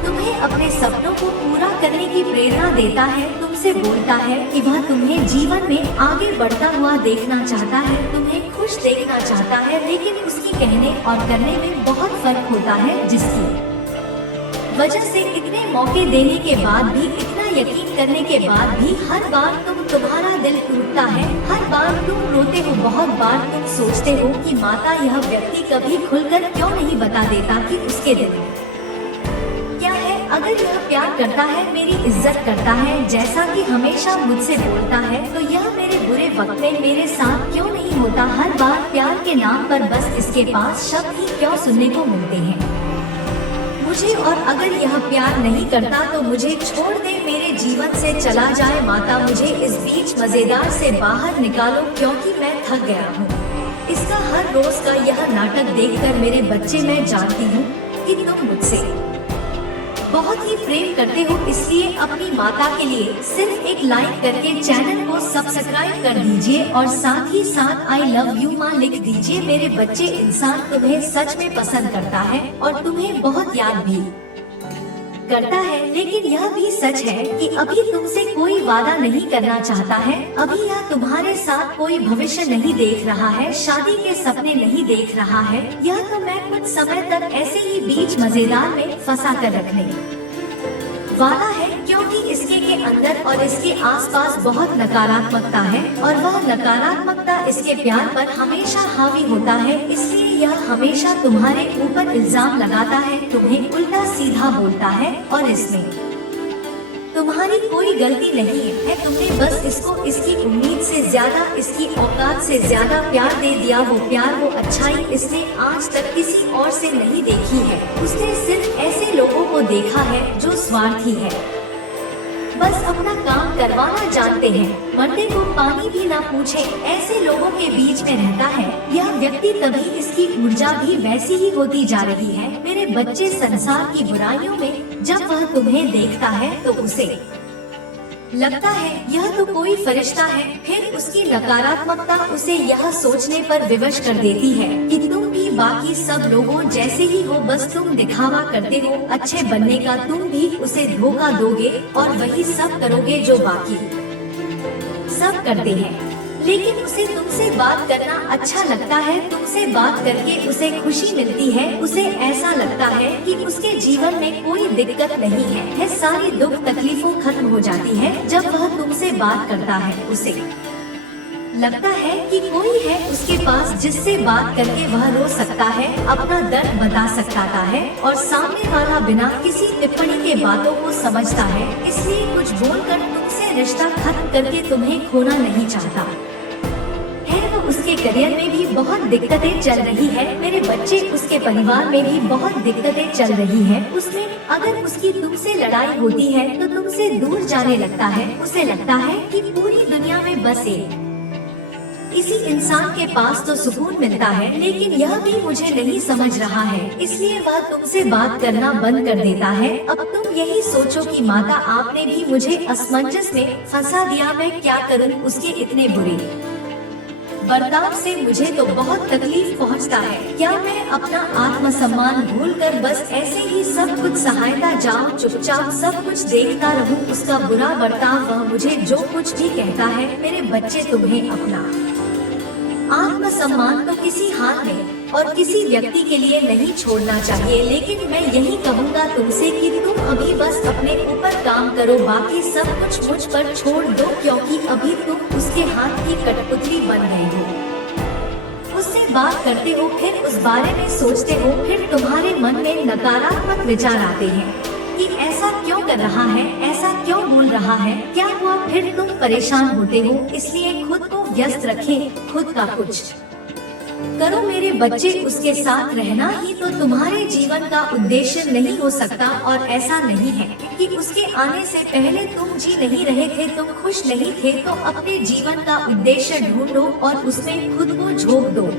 तुम्हें अपने सपनों को पूरा करने की प्रेरणा देता है। तुमसे बोलता है कि वह तुम्हें जीवन में आगे बढ़ता हुआ देखना चाहता है, तुम्हें खुश देखना चाहता है, लेकिन उसकी कहने और करने में बहुत फर्क होता है, जिसकी वजह से इतने मौके देने के बाद भी, इतना यकीन करने के बाद भी हर बार तुम तुम्हारा दिल टूटता है। हर बार तुम रोते हो, बहुत बार तुम सोचते हो कि माता यह व्यक्ति कभी खुलकर क्यों नहीं बता देता कि उसके दिल में क्या है। अगर यह प्यार करता है, मेरी इज्जत करता है, जैसा कि हमेशा मुझसे बोलता है, तो यह मेरे बुरे वक्त में मेरे साथ क्यों नहीं होता। हर बार प्यार के नाम पर बस इसके पास शब्द ही क्यों सुनने को मिलते हैं मुझे। और अगर यह प्यार नहीं करता तो मुझे छोड़ दे, मेरे जीवन से चला जाए। माता मुझे इस बीच मजेदार से बाहर निकालो, क्योंकि मैं थक गया हूँ। इसका हर रोज का यह नाटक देखकर मेरे बच्चे, मैं जानती हूँ कि तुम मुझसे बहुत ही प्रेम करते हो, इसलिए अपनी माता के लिए सिर्फ एक लाइक करके चैनल को सब्सक्राइब कर दीजिए और साथ ही साथ आई लव यू माँ लिख दीजिए। मेरे बच्चे, इंसान तुम्हें सच में पसंद करता है और तुम्हें बहुत याद भी करता है, लेकिन यह भी सच है कि अभी तुमसे कोई वादा नहीं करना चाहता है। अभी यह तुम्हारे साथ कोई भविष्य नहीं देख रहा है, शादी के सपने नहीं देख रहा है। यह तो मैं कुछ समय तक ऐसे ही बीच मजेदार में फंसा कर रखने वादा है, क्योंकि इसके के अंदर और इसके आसपास बहुत नकारात्मकता है और वह नकारात्मकता इसके प्यार पर हमेशा हावी होता है। इसलिए यह हमेशा तुम्हारे ऊपर इल्जाम लगाता है, तुम्हें उल्टा सीधा बोलता है और इसमें तुम्हारी कोई गलती नहीं है। तुमने बस इसको इसकी उम्मीद से ज्यादा, इसकी औकात से ज्यादा प्यार दे दिया। वो प्यार, वो अच्छाई इसने आज तक किसी और से नहीं देखी है। उसने सिर्फ ऐसे लोगों को देखा है जो स्वार्थी है, बस अपना काम करवाना जानते हैं, मरने को पानी भी ना पूछे, ऐसे लोगों के बीच में रहता है यह व्यक्ति। तभी इसकी ऊर्जा भी वैसी ही होती जा रही है। मेरे बच्चे, संसार की बुराइयों में जब वह तुम्हें देखता है तो उसे लगता है यह तो कोई फरिश्ता है। फिर उसकी नकारात्मकता उसे यह सोचने पर विवश कर देती है कि तुम भी बाकी सब लोगों जैसे ही हो, बस तुम दिखावा करते हो अच्छे बनने का। तुम भी उसे धोखा दोगे और वही सब करोगे जो बाकी सब करते हैं। लेकिन उसे तुमसे बात करना अच्छा लगता है, तुमसे बात करके उसे खुशी मिलती है। उसे ऐसा लगता है कि उसके जीवन में कोई दिक्कत नहीं है, सारी दुख तकलीफों खत्म हो जाती है जब वह तुमसे बात करता है। उसे लगता है कि कोई है उसके पास जिससे बात करके वह रो सकता है, अपना दर्द बता सकता है और सामने वाला बिना किसी टिप्पणी के बातों को समझता है। इसलिए कुछ बोलकर तुमसे रिश्ता खत्म करके तुम्हें खोना नहीं चाहता है। तो उसके करियर में भी बहुत दिक्कतें चल रही है। मेरे बच्चे, उसके परिवार में भी बहुत दिक्कतें चल रही है। उसमें अगर उसकी तुमसे लड़ाई होती है तो तुमसे दूर जाने लगता है। उसे लगता है कि पूरी दुनिया में बस एक इसी इंसान के पास तो सुकून मिलता है, लेकिन यह भी मुझे नहीं समझ रहा है, इसलिए वह तुमसे बात करना बंद कर देता है। अब तुम यही सोचो कि माता, आपने भी मुझे असमंजस में फंसा दिया, मैं क्या करूं। उसके इतने बुरे बर्ताव से मुझे तो बहुत तकलीफ पहुंचता है। क्या मैं अपना आत्मसम्मान भूलकर बस ऐसे ही सब कुछ सहायता जाऊं, चुपचाप सब कुछ देखता रहूं उसका बुरा बर्ताव, वह मुझे जो कुछ भी कहता है। मेरे बच्चे, तुम्हें अपना आत्मसम्मान तो किसी हाल में और किसी व्यक्ति के लिए नहीं छोड़ना चाहिए, लेकिन मैं यही कहूँगा तुमसे कि तुम अभी बस अपने ऊपर काम करो, बाकी सब कुछ मुझ पर छोड़ दो, क्योंकि अभी तुम उसके हाथ की कठपुतली बन गए हो। उससे बात करते हो, फिर उस बारे में सोचते हो, फिर तुम्हारे मन में नकारात्मक विचार आते हैं कि ऐसा क्यों कर रहा है, ऐसा क्यों बोल रहा है, क्या हुआ। फिर तुम परेशान होते हो। इसलिए खुद को व्यस्त रखें, खुद का कुछ करो मेरे बच्चे। उसके साथ रहना ही तो तुम्हारे जीवन का उद्देश्य नहीं हो सकता। और ऐसा नहीं है कि उसके आने से पहले तुम जी नहीं रहे थे, तुम खुश नहीं थे, तो अपने जीवन का उद्देश्य ढूंढो और उसमें खुद को झोंक दो।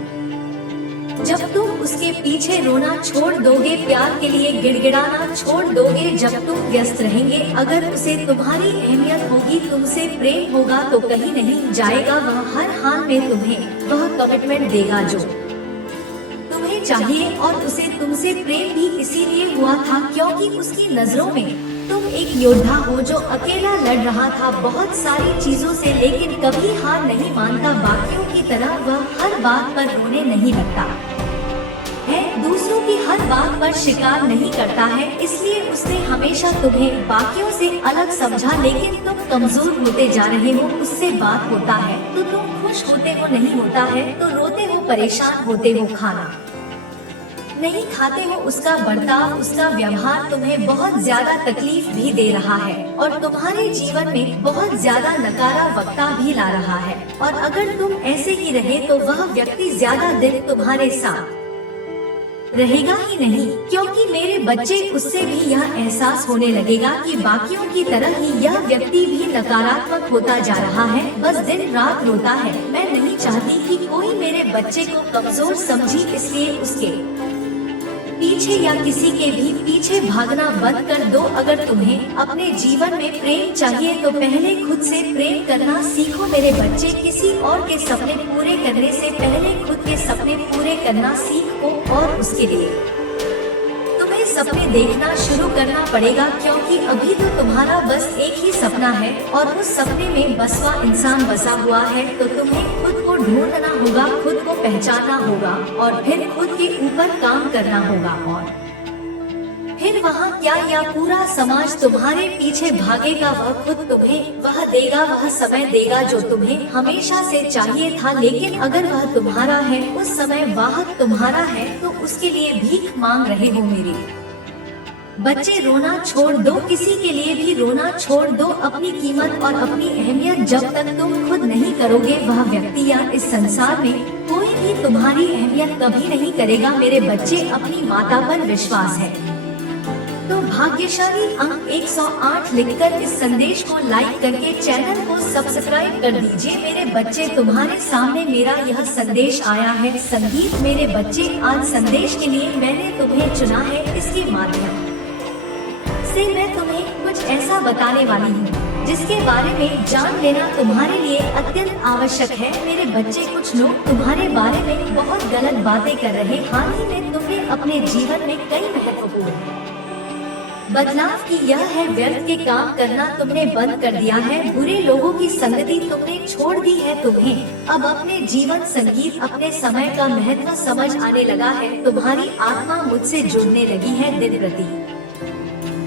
जब तुम उसके पीछे रोना छोड़ दोगे, प्यार के लिए गिड़गिड़ाना छोड़ दोगे, जब तुम व्यस्त रहेंगे, अगर उसे तुम्हारी अहमियत होगी, तुमसे प्रेम होगा, तो कहीं नहीं जाएगा। वह हर हाल में तुम्हें वह कमिटमेंट देगा जो तुम्हें चाहिए। और उसे तुमसे प्रेम भी इसीलिए हुआ था क्योंकि उसकी नजरों में तुम एक योद्धा हो जो अकेला लड़ रहा था बहुत सारी चीजों से, लेकिन कभी हार नहीं मानता। बाकियों की तरह वह हर बात पर रोने नहीं लगता है। दूसरों की हर बात पर शिकार नहीं करता है, इसलिए उसने हमेशा तुम्हें बाकियों से अलग समझा। लेकिन तुम कमजोर होते जा रहे हो, उससे बात होता है तो तुम खुश होते हो, नहीं होता है तो रोते हो, परेशान होते हो, खाना नहीं खाते हो। उसका बर्ताव, उसका व्यवहार तुम्हें बहुत ज्यादा तकलीफ भी दे रहा है और तुम्हारे जीवन में बहुत ज्यादा नकारात्मकता भी ला रहा है। और अगर तुम ऐसे ही रहे तो वह व्यक्ति ज्यादा दिन तुम्हारे साथ रहेगा ही नहीं, क्योंकि मेरे बच्चे उससे भी यह एहसास होने लगेगा कि बाकियों की तरह ही यह व्यक्ति भी नकारात्मक होता जा रहा है, बस दिन रात रोता है। मैं नहीं चाहती कि कोई मेरे बच्चे को कमजोर समझे, इसलिए उसके पीछे या किसी के भी पीछे भागना बंद कर दो। अगर तुम्हें अपने जीवन में प्रेम चाहिए तो पहले खुद से प्रेम करना सीखो। मेरे बच्चे, किसी और के सपने पूरे करने से पहले खुद के सपने पूरे करना सीखो और उसके लिए तुम्हें सपने देखना शुरू करना पड़ेगा, क्योंकि अभी तो तुम्हारा बस एक ही सपना है और उस सपने में बसवा इंसान बसा हुआ है। तो तुम्हें खुद को ढूंढना होगा, खुद को पहचानना होगा और फिर खुद के ऊपर काम करना होगा। और फिर वहाँ क्या या पूरा समाज तुम्हारे पीछे भागेगा, वह खुद तुम्हें वह देगा, वह समय देगा जो तुम्हें हमेशा से चाहिए था। लेकिन अगर वह तुम्हारा है, उस समय वाहक तुम्हारा है, तो उसके लिए भीख मांग रहे हो। मेरे बच्चे, रोना छोड़ दो, किसी के लिए भी रोना छोड़ दो। अपनी कीमत और अपनी अहमियत जब तक तुम खुद नहीं करोगे, वह व्यक्ति या इस संसार में कोई भी तुम्हारी अहमियत कभी नहीं करेगा। मेरे बच्चे, अपनी माता पर विश्वास है तो भाग्यशाली अंक 108 लिखकर इस संदेश को लाइक करके चैनल को सब्सक्राइब कर दीजिए। मेरे बच्चे, तुम्हारे सामने मेरा यह संदेश आया है। संगीत, मेरे बच्चे, आज संदेश के लिए मैंने तुम्हें चुना है। इसके माध्यम से मैं तुम्हें कुछ ऐसा बताने वाली हूँ जिसके बारे में जान लेना तुम्हारे लिए अत्यंत आवश्यक है। मेरे बच्चे, कुछ लोग तुम्हारे बारे में बहुत गलत बातें कर रहे हैं। हाल ही में तुमने अपने जीवन में कई महत्वपूर्ण बदलाव की, यह है व्यर्थ के काम करना तुमने बंद कर दिया है, बुरे लोगों की संगति तुमने छोड़ दी है। तुम्हें अब अपने जीवन, संगीत, अपने समय का महत्व समझ आने लगा है। तुम्हारी आत्मा मुझसे जुड़ने लगी है। दिन प्रति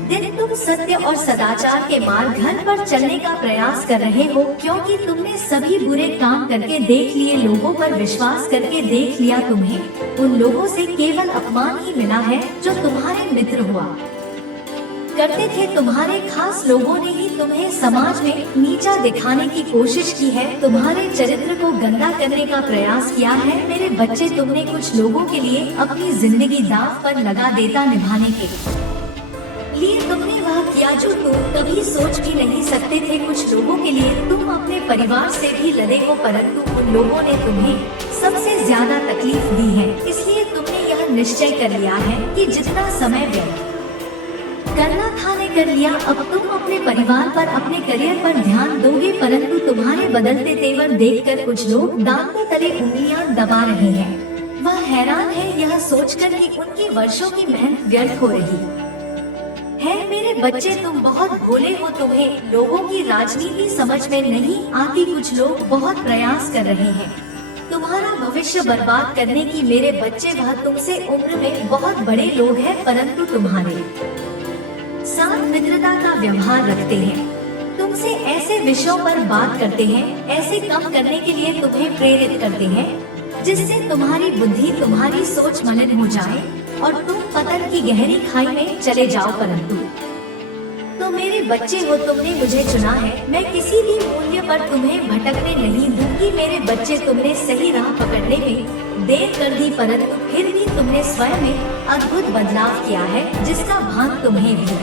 दिन तुम सत्य और सदाचार के मार्ग घर पर चलने का प्रयास कर रहे हो, क्योंकि तुमने सभी बुरे काम करके देख लिए, लोगों पर विश्वास करके देख लिया। तुम्हें उन लोगों से केवल अपमान ही मिला है जो तुम्हारे मित्र हुआ करते थे। तुम्हारे खास लोगों ने ही तुम्हें समाज में नीचा दिखाने की कोशिश की है, तुम्हारे चरित्र को गंदा करने का प्रयास किया है। मेरे बच्चे, तुमने कुछ लोगों के लिए अपनी जिंदगी दांव पर लगा देता निभाने के लिए तुमने वह किया जो तुम कभी सोच भी नहीं सकते थे। कुछ लोगों के लिए तुम अपने परिवार से भी लड़े हो, परंतु उन लोगों ने तुम्हें सबसे ज्यादा तकलीफ दी है। इसलिए तुमने यह निश्चय कर लिया है कि जितना समय व्यर्थ करना था ने कर लिया। अब तुम अपने परिवार पर, अपने करियर पर ध्यान दोगे, परंतु तुम्हारे बदलते तेवर देखकर कुछ लोग दांतों तले उंगलियां दबा रहे हैं। वह हैरान है यह सोचकर कि उनकी वर्षों की मेहनत व्यर्थ हो रही है। मेरे बच्चे, तुम बहुत भोले हो, तुम्हें लोगों की राजनीति समझ में नहीं आती। कुछ लोग बहुत प्रयास कर रहे हैं तुम्हारा भविष्य बर्बाद करने की। मेरे बच्चे, वह तुमसे उम्र में बहुत बड़े लोग हैं, परंतु तुम्हारे साथ मित्रता का व्यवहार रखते हैं, तुमसे ऐसे विषयों पर बात करते हैं, ऐसे कम करने के लिए तुम्हें प्रेरित करते हैं जिससे तुम्हारी बुद्धि, तुम्हारी सोच मलिन हो जाए और तुम पतन की गहरी खाई में चले जाओ। परंतु तो मेरे बच्चे हो, तुमने मुझे चुना है, मैं किसी भी मूल्य पर तुम्हें भटकने नहीं दूंगी। मेरे बच्चे, तुमने सही राह पकड़ने में देर कर दी, परंतु फिर भी तुमने स्वयं में अद्भुत बदलाव किया है जिसका भान तुम्हें भी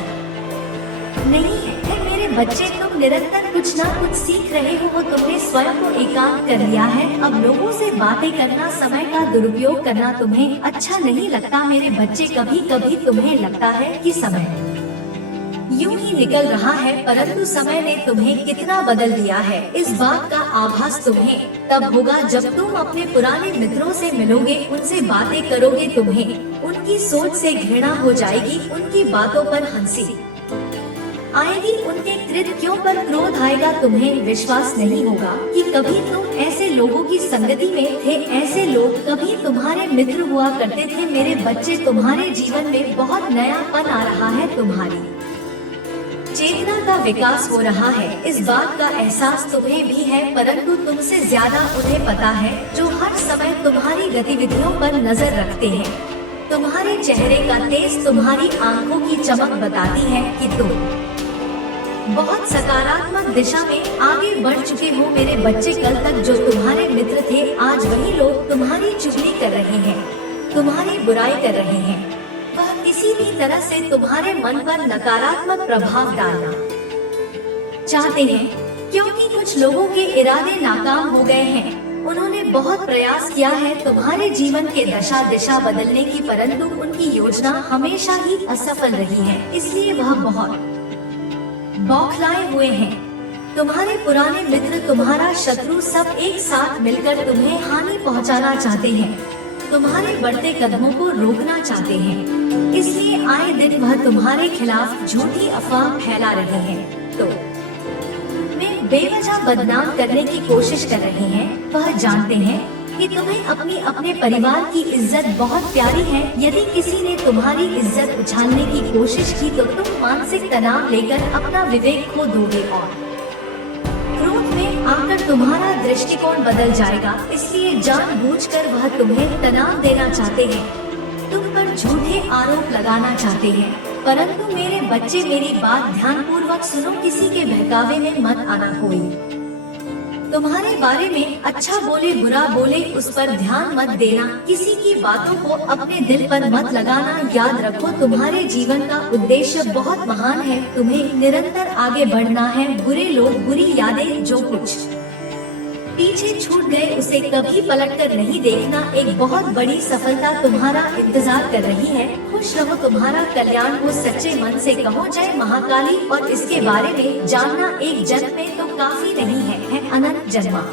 नहीं है। मेरे बच्चे, तुम निरंतर कुछ ना कुछ सीख रहे हो, तुमने स्वयं को एकांत कर लिया है। अब लोगों से बातें करना, समय का दुरुपयोग करना तुम्हें अच्छा नहीं लगता। मेरे बच्चे, कभी कभी तुम्हें लगता है कि समय यूं ही निकल रहा है, परंतु समय ने तुम्हें कितना बदल दिया है, इस बात का आभास तुम्हें तब होगा जब तुम अपने पुराने मित्रों से मिलोगे, उनसे बातें करोगे। तुम्हें उनकी सोच से घृणा हो जाएगी, उनकी बातों पर हंसी आएगी, उनके कृत्यों पर क्रोध आएगा। तुम्हें विश्वास नहीं होगा कि कभी तुम ऐसे लोगों की संगति में थे। ऐसे लोग कभी तुम्हारे मित्र हुआ करते थे। मेरे बच्चे, तुम्हारे जीवन में बहुत नयापन आ रहा है। तुम्हारी चेतना का विकास हो रहा है। इस बात का एहसास तुम्हें भी है, परंतु तुमसे ज्यादा उन्हें पता है, जो हर समय तुम्हारी गतिविधियों पर नजर रखते हैं। तुम्हारे चेहरे का तेज, तुम्हारी आंखों की चमक बताती है कि तुम बहुत सकारात्मक दिशा में आगे बढ़ चुके हो। मेरे बच्चे, कल तक जो तुम्हारे मित्र थे, आज वही लोग तुम्हारी चुगली कर रहे हैं, तुम्हारी बुराई कर रहे हैं। वह किसी भी तरह से तुम्हारे मन पर नकारात्मक प्रभाव डालना चाहते हैं, क्योंकि कुछ लोगों के इरादे नाकाम हो गए हैं। उन्होंने बहुत प्रयास किया है तुम्हारे जीवन के दिशा बदलने की, परंतु उनकी योजना हमेशा ही असफल रही है। इसलिए वह बहुत बौखलाए हुए हैं। तुम्हारे पुराने मित्र, तुम्हारा शत्रु, सब एक साथ मिलकर तुम्हें हानि पहुंचाना चाहते हैं, तुम्हारे बढ़ते कदमों को रोकना चाहते हैं। इसलिए आए दिन वह तुम्हारे खिलाफ झूठी अफवाह फैला रहे हैं। तो बेवजह बदनाम करने की कोशिश कर रहे हैं। वह जानते हैं कि तुम्हें अपने परिवार की इज्जत बहुत प्यारी है। यदि किसी ने तुम्हारी इज्जत उछालने की कोशिश की तो तुम मानसिक तनाव लेकर अपना विवेक खो दोगे और क्रोध में आकर तुम्हारा दृष्टिकोण बदल जाएगा। इसलिए जानबूझकर वह तुम्हें तनाव देना चाहते हैं, तुम पर झूठे आरोप लगाना चाहते हैं। परंतु मेरे बच्चे, मेरी बात ध्यानपूर्वक सुनो। किसी के बहकावे में मत आना। कोई तुम्हारे बारे में अच्छा बोले बुरा बोले, उस पर ध्यान मत देना। किसी की बातों को अपने दिल पर मत लगाना। याद रखो, तुम्हारे जीवन का उद्देश्य बहुत महान है। तुम्हें निरंतर आगे बढ़ना है। बुरे लोग, बुरी यादें, जो कुछ पीछे छूट गए उसे कभी पलटकर नहीं देखना। एक बहुत बड़ी सफलता तुम्हारा इंतजार कर रही है। खुश रहो, तुम्हारा कल्याण हो। सच्चे मन से कहो जय महाकाली। और इसके बारे में जानना एक जन्म में तो काफी नहीं है अनंत जन्मा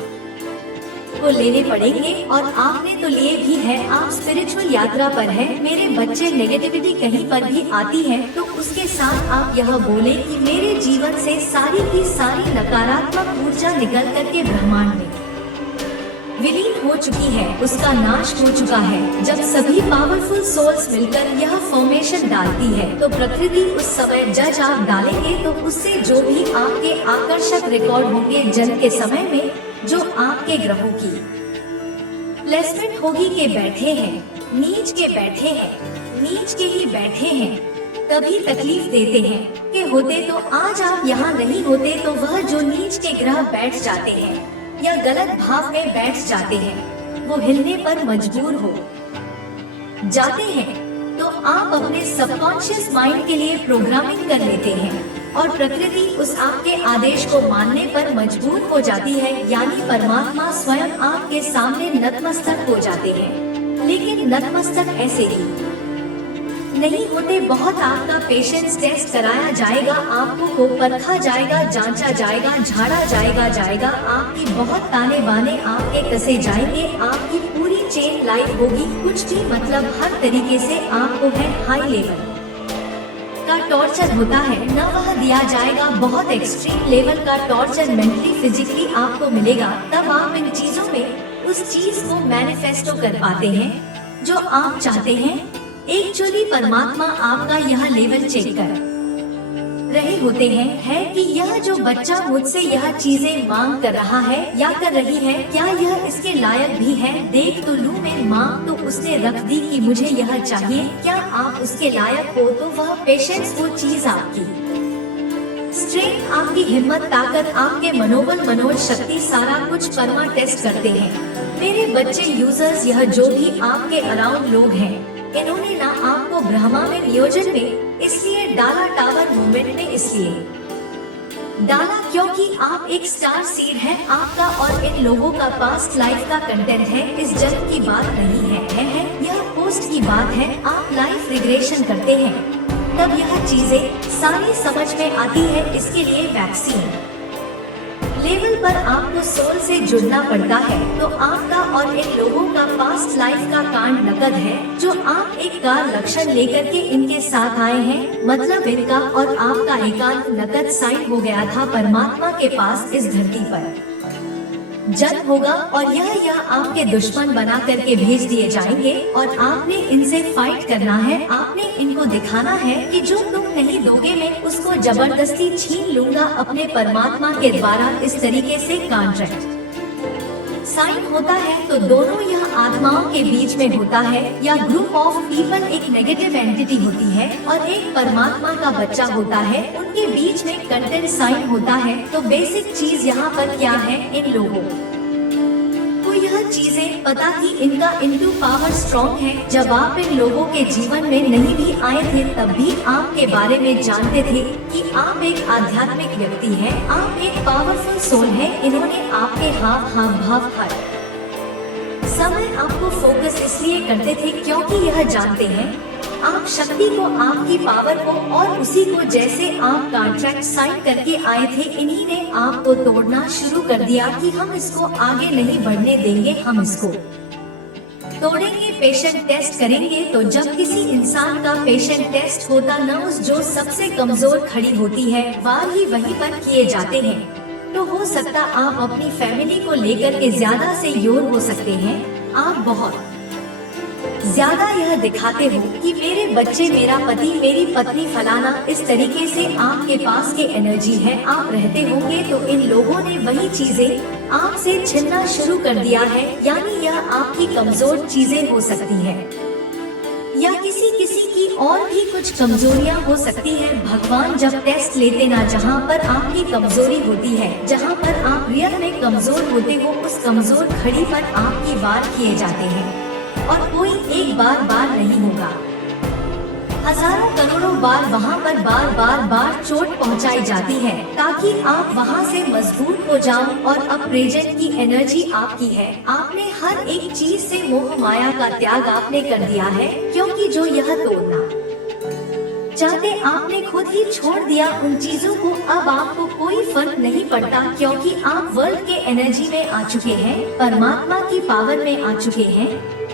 को लेने पड़ेंगे, और आपने तो लिए भी है। आप स्पिरिचुअल यात्रा पर है। मेरे बच्चे, नेगेटिविटी कहीं पर भी आती है तो उसके साथ आप यह बोले कि मेरे जीवन से सारी की सारी नकारात्मक ऊर्जा निकल करके ब्रह्मांड में विलीन हो चुकी है, उसका नाश हो चुका है। जब सभी पावरफुल सोल्स मिलकर यह फॉर्मेशन डालती है तो प्रकृति उस समय जज आप डालेंगे, तो उससे जो भी आपके आकर्षक रिकॉर्ड होंगे जन्म के समय में, जो आपके ग्रहों की प्लेसमेंट होगी के बैठे हैं, नीच के बैठे हैं, नीच के ही बैठे हैं, तभी तकलीफ देते हैं कि होते तो आज आप यहाँ नहीं होते। तो वह जो नीच के ग्रह बैठ जाते हैं या गलत भाव में बैठ जाते हैं, वो हिलने पर मजबूर हो जाते हैं। तो आप अपने सबकॉन्शियस माइंड के लिए प्रोग्रामिंग कर लेते हैं और प्रकृति उस आपके आदेश को मानने पर मजबूर हो जाती है। यानी परमात्मा स्वयं आपके सामने नतमस्तक हो जाते हैं। लेकिन नतमस्तक ऐसे ही नहीं होते। बहुत आपका पेशेंस टेस्ट कराया जाएगा, आपको को परखा जाएगा, जांचा जाएगा, झाड़ा जाएगा। आपकी बहुत ताने बाने आपके कसे जाएंगे। आपकी पूरी चेन लाइफ होगी। कुछ भी मतलब हर तरीके से आपको है हाई लेवल का टॉर्चर होता है न वह दिया जाएगा। बहुत एक्सट्रीम लेवल का टॉर्चर मेंटली फिजिकली आपको मिलेगा। तब आप इन चीजों में उस चीज को मैनिफेस्टो कर पाते हैं जो आप चाहते हैं। एक्चुअली परमात्मा आपका यह लेवल चेक कर रहे होते हैं है कि यह जो बच्चा मुझसे यह चीजें मांग कर रहा है या कर रही है, क्या यह इसके लायक भी है। देख तो लूं मैं, मांग तो उसने रख दी कि मुझे यह चाहिए, क्या आप उसके लायक हो। तो वह पेशेंस, वो चीज आपकी स्ट्रेंथ, आपकी हिम्मत, ताकत, आपके मनोबल, मनोज शक्ति, सारा कुछ परमा टेस्ट करते हैं। मेरे बच्चे यूजर्स, यह जो भी आपके अराउंड लोग हैं, इन्होंने ना आपको ब्रह्मा में नियोजन में इसलिए डाला, टावर मूवमेंट में इसलिए डाला क्योंकि आप एक स्टार सीड है। आपका और इन लोगों का पास्ट लाइफ का कंटेंट है। इस जन्म की बात नहीं है, यह पोस्ट की बात है। आप लाइफ रिग्रेशन करते हैं तब यह चीजें सारी समझ में आती है। इसके लिए वैक्सीन लेवल पर आपको सोल से जुड़ना पड़ता है, तो आपका और इन लोगों का पास्ट लाइफ का कांड नकद है, जो आप एक कार लक्षण लेकर के इनके साथ आए हैं। मतलब इनका और आपका एकांत नकद साइन हो गया था परमात्मा के पास। इस धरती पर जन्म होगा और यह आपके दुश्मन बना करके भेज दिए जाएंगे और आपने इनसे फाइट करना है। आपने इनको दिखाना है कि जो तुम नहीं दोगे मैं उसको जबरदस्ती छीन लूंगा अपने परमात्मा के द्वारा। इस तरीके से कॉन्ट्रैक्ट साइन होता है, तो दोनों यह आत्माओं के बीच में होता है, या ग्रुप ऑफ पीपल, एक नेगेटिव एंटिटी होती है और एक परमात्मा का बच्चा होता है, उनके बीच में कंटेंट साइन होता है। तो बेसिक चीज यहाँ पर क्या है, इन लोगों को यह चीजें पता थी, इनका इनटू पावर स्ट्रॉन्ग है। जब आप इन लोगों के जीवन में नहीं भी आए थे तब भी आपके बारे में जानते थे कि आप एक आध्यात्मिक व्यक्ति हैं, आप एक पावरफुल सोल हैं। इन्होंने आपके हाव भाव हर समय आपको फोकस इसलिए करते थे क्योंकि यह जानते हैं आप शक्ति को, आपकी पावर को, और उसी को जैसे आप कॉन्ट्रैक्ट साइन करके आए थे, इन्हीं ने आपको तोड़ना शुरू कर दिया कि हम इसको आगे नहीं बढ़ने देंगे, हम इसको तोड़ेंगे, पेशेंट टेस्ट करेंगे। तो जब किसी इंसान का पेशेंट टेस्ट होता न, उस जो सबसे कमजोर खड़ी होती है वार ही वहीं पर किए जाते हैं। तो हो सकता आप अपनी फैमिली को लेकर के ज्यादा से योर हो सकते हैं, आप बहुत ज्यादा यह दिखाते हो कि मेरे बच्चे, मेरा पति, मेरी पत्नी, फलाना, इस तरीके से आपके पास के एनर्जी है, आप रहते होंगे। तो इन लोगों ने वही चीजें आपसे छीनना शुरू कर दिया है, यानी यह आपकी कमजोर चीजें हो सकती है या किसी की और भी कुछ कमजोरियां हो सकती है। भगवान जब टेस्ट लेते ना, जहाँ पर आपकी कमजोरी होती है, जहाँ पर आप रियल में कमजोर होते हो, उस कमजोर खड़ी पर आपकी वार किए जाते हैं और कोई एक बार नहीं होगा, हजारों करोड़ों बार वहाँ पर बार चोट पहुँचाई जाती है ताकि आप वहाँ से मजबूत हो जाओ। और अब प्रेजेंट की एनर्जी आपकी है, आपने हर एक चीज से मोह माया का त्याग आपने कर दिया है, क्योंकि जो यह तोड़ना चाहते आपने खुद ही छोड़ दिया उन चीजों को। अब आपको कोई फर्क नहीं पड़ता क्योंकि आप वर्ल्ड के एनर्जी में आ चुके हैं, परमात्मा की पावर में आ चुके हैं।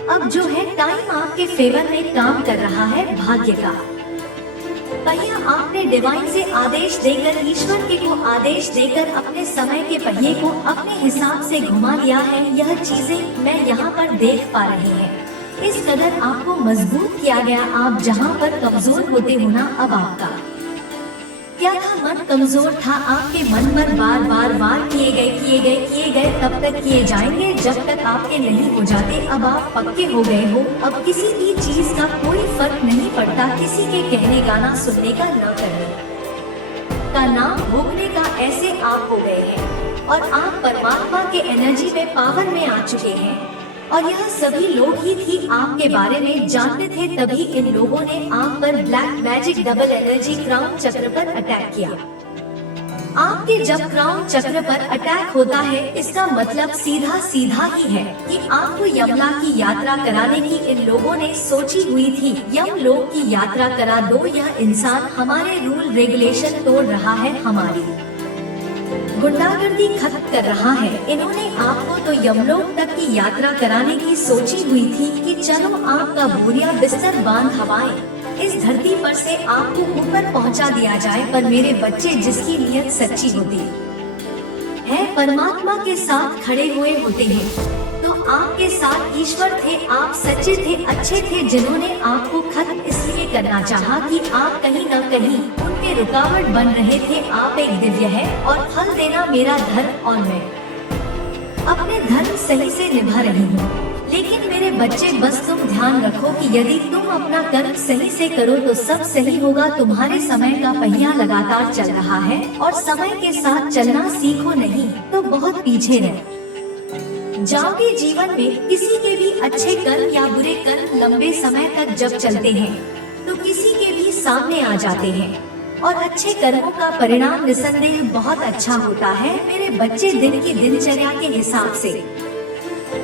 अब जो है टाइम आपके फेवर में काम कर रहा है, भाग्य का पहिया आपने डिवाइन से आदेश देकर, ईश्वर के को आदेश देकर अपने समय के पहिए को अपने हिसाब से घुमा लिया है। यह चीजें मैं यहाँ पर देख पा रही है, इस कदर आपको मजबूत किया गया। आप जहाँ पर कमजोर होते हो ना, अब आपका क्या था, मन कमजोर था, आपके मन पर बार वार किए गए, तब तक किए जाएंगे जब तक आपके नहीं हो जाते। अब आप पक्के हो गए हो, अब किसी भी चीज का कोई फर्क नहीं पड़ता, किसी के कहने का ना सुनने का, ना करने का, ना भोगने का। ऐसे आप हो गए हैं और आप परमात्मा के एनर्जी में, पावर में आ चुके हैं। और यह सभी लोग ही थी आपके बारे में जानते थे, तभी इन लोगों ने आप पर black magic double energy crown चक्र पर अटैक किया। आपके जब क्राउन चक्र पर अटैक होता है, इसका मतलब सीधा ही है कि आपको यमला की यात्रा कराने की इन लोगों ने सोची हुई थी। यमलोक की यात्रा करा दो, यह इंसान हमारे रूल रेगुलेशन तोड़ रहा है, हमारी गुंडागर्दी खत्म कर रहा है। इन्होंने आपको तो यमलोक तक की यात्रा कराने की सोची हुई थी कि चलो आपका बोरिया बिस्तर बांध हवाएं इस धरती पर से आपको ऊपर पहुंचा दिया जाए। पर मेरे बच्चे, जिसकी नीयत सच्ची होती है, परमात्मा के साथ खड़े हुए होते हैं, तो आपके साथ ईश्वर थे, आप सच्चे थे, अच्छे थे, जिन्होंने आपको खत्म इसलिए करना चाहा कि आप कहीं न कहीं उनके रुकावट बन रहे थे। आप एक दिव्य है और फल देना मेरा धर्म, और मैं अपने धर्म सही से निभा रही हूँ। लेकिन मेरे बच्चे, बस तुम ध्यान रखो कि यदि तुम अपना कर्म सही से करो तो सब सही होगा। तुम्हारे समय का पहिया लगातार चल रहा है और समय के साथ चलना सीखो, नहीं तो बहुत पीछे रह जाओगे जीवन में। किसी के भी अच्छे कर्म या बुरे कर्म लंबे समय तक जब चलते हैं तो किसी के भी सामने आ जाते हैं, और अच्छे कर्मों का परिणाम निसंदेह बहुत अच्छा होता है। मेरे बच्चे, दिन की दिनचर्या के हिसाब से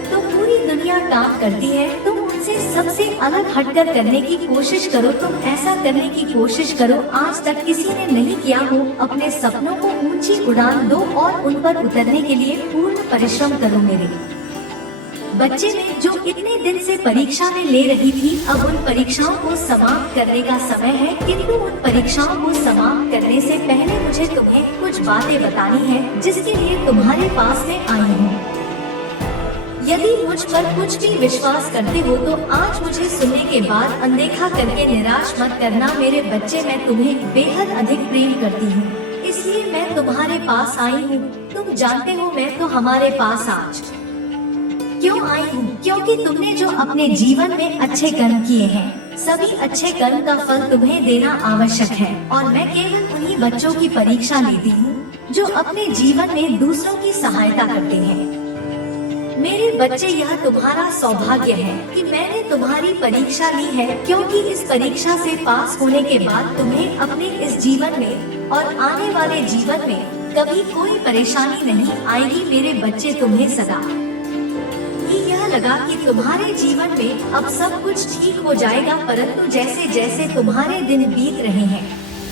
तो पूरी दुनिया काम करती है, तुम उनसे से सबसे अलग हटकर करने की कोशिश करो। तुम ऐसा करने की कोशिश करो आज तक किसी ने नहीं किया हो। अपने सपनों को ऊंची उड़ान दो और उन पर उतरने के लिए पूर्ण परिश्रम करो। मेरे बच्चे में जो इतने दिन से परीक्षा में ले रही थी, अब उन परीक्षाओं को समाप्त करने का समय है। किंतु उन परीक्षाओं को समाप्त करने से पहले मुझे तुम्हें कुछ बातें बतानी है, जिसके लिए तुम्हारे पास में आई हूँ। यदि मुझ पर कुछ भी विश्वास करते हो तो आज मुझे सुनने के बाद अनदेखा करके निराश मत करना। मेरे बच्चे, मैं तुम्हें बेहद अधिक प्रेम करती हूँ, इसलिए मैं तुम्हारे पास आई हूँ। तुम जानते हो मैं तो हमारे पास आज क्यों आई हूँ? क्योंकि तुमने जो अपने जीवन में अच्छे कर्म किए हैं, सभी अच्छे कर्म का फल तुम्हें देना आवश्यक है। और मैं केवल उन्हीं बच्चों की परीक्षा लेती हूँ जो अपने जीवन में दूसरों की सहायता करते हैं। मेरे बच्चे, यह तुम्हारा सौभाग्य है कि मैंने तुम्हारी परीक्षा ली है, क्योंकि इस परीक्षा से पास होने के बाद तुम्हें अपने इस जीवन में और आने वाले जीवन में कभी कोई परेशानी नहीं आएगी। मेरे बच्चे, तुम्हें सदा यह लगा कि तुम्हारे जीवन में अब सब कुछ ठीक हो जाएगा, परंतु जैसे जैसे तुम्हारे दिन बीत रहे हैं,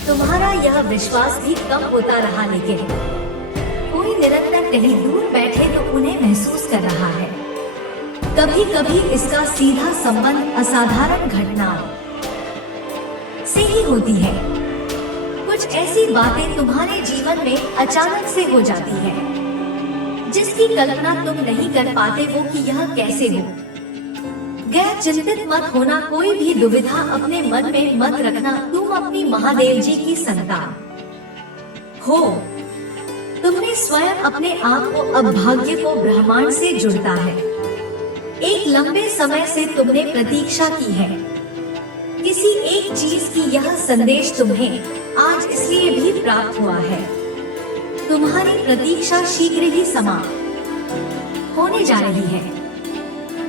तुम्हारा यह विश्वास भी कम होता रहा। लेकिन कोई निरंतर कहीं दूर बैठे तो उन्हें महसूस कर रहा है। कभी कभी इसका सीधा संबंध असाधारण घटनाओं से ही होती है। कुछ ऐसी बातें तुम्हारे जीवन में अचानक से हो जाती है जिसकी कल्पना तुम नहीं कर पाते हो कि यह कैसे हो गया। चिंतित मत होना, कोई भी दुविधा अपने मन में मत रखना। तुम अपनी महादेव जी की संतान हो। तुमने स्वयं अपने आप को, अब भाग्य को ब्रह्मांड से जुड़ता है। एक लंबे समय से तुमने प्रतीक्षा की है किसी एक चीज की। यह संदेश तुम्हें आज इसलिए भी प्राप्त हुआ है। तुम्हारी प्रतीक्षा शीघ्र ही समाप्त होने जा रही है।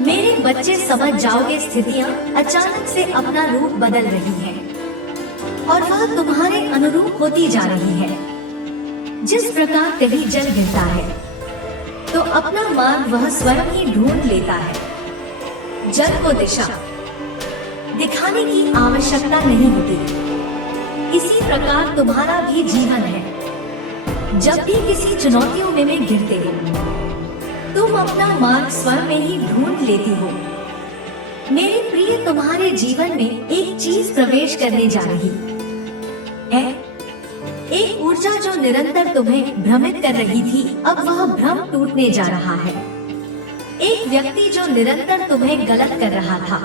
मेरे बच्चे, समझ जाओगे स्थितियाँ अचानक से अपना रूप बदल रही हैं और वह तुम्हारे अनुरूप होती जा रही है। जिस प्रकार कहीं जल गिरता है तो अपना मार्ग वह स्वयं ही ढूंढ लेता है। जल को दिशा दिखाने की आवश्यकता नहीं होती। इसी प्रकार तुम्हारा भी जीवन है। जब भी किसी चुनौतियों में गिरते हो, तुम अपना मार्ग स्वयं में ही ढूंढ लेती हो। मेरे प्रिय, तुम्हारे जीवन में एक चीज प्रवेश करने जा रही है। एक ऊर्जा जो निरंतर तुम्हें भ्रमित कर रही थी, अब वह भ्रम टूटने जा रहा है। एक व्यक्ति जो निरंतर तुम्हें गलत कर रहा था,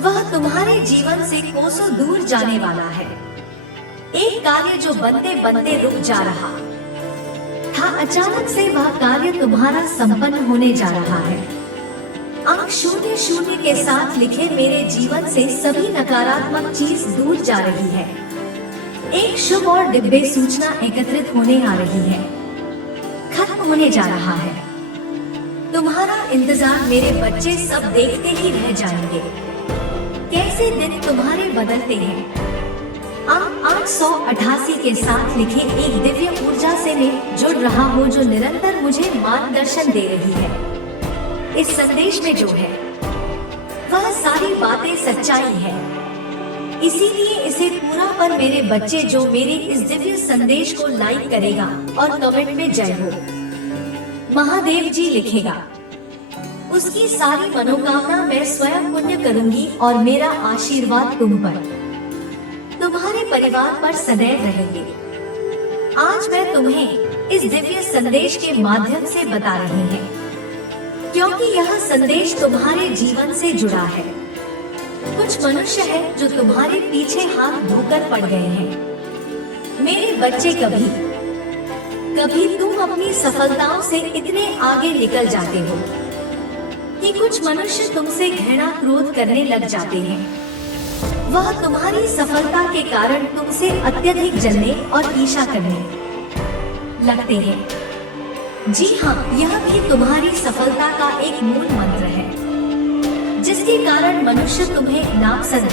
वह तुम्हारे जीवन से कोसों दूर जाने वाला है। एक कार्य जो बनते बनते रुक जा रहा था, अचानक से वह कार्य तुम्हारा संपन्न होने जा रहा है। अंक 00 के साथ लिखे, मेरे जीवन से सभी नकारात्मक चीज दूर जा रही है। एक शुभ और दिव्य सूचना एकत्रित होने आ रही है, खत्म होने जा रहा है। तुम्हारा इंतजार मेरे बच्चे सब देखते ही रह जाएंगे। कैसे दिन तुम्हारे बदलते हैं। अंक 888 के साथ लिखे, एक दिव्य ऊर्जा से मैं जुड़ रहा हूँ जो निरंतर मुझे मार्गदर्शन दे रही है। इस संदेश में जो है वह सारी बातें सच्चाई है, इसीलिए इसे पूरा पर मेरे बच्चे, जो मेरे इस दिव्य संदेश को लाइक करेगा और कमेंट में जय हो महादेव जी लिखेगा, उसकी सारी मनोकामना मैं स्वयं पुण्य करूंगी और मेरा आशीर्वाद तुम पर, तुम्हारे परिवार पर सदैव रहेंगे। आज मैं तुम्हें इस दिव्य संदेश के माध्यम से बता रही हूँ, क्योंकि यह संदेश तुम्हारे जीवन से जुड़ा है। कुछ मनुष्य हैं जो तुम्हारे पीछे हाथ धोकर पड़ गए हैं। मेरे बच्चे, कभी कभी तुम अपनी सफलताओं से इतने आगे निकल जाते हो कि कुछ मनुष्य तुमसे घृणा क्रोध करने लग जाते हैं। वह तुम्हारी सफलता के कारण तुमसे अत्यधिक जलने और ईर्ष्या करने लगते हैं। जी हाँ, यह भी तुम्हारी सफलता का एक मूल मंत्र है, जिसके कारण मनुष्य तुम्हें नापसंद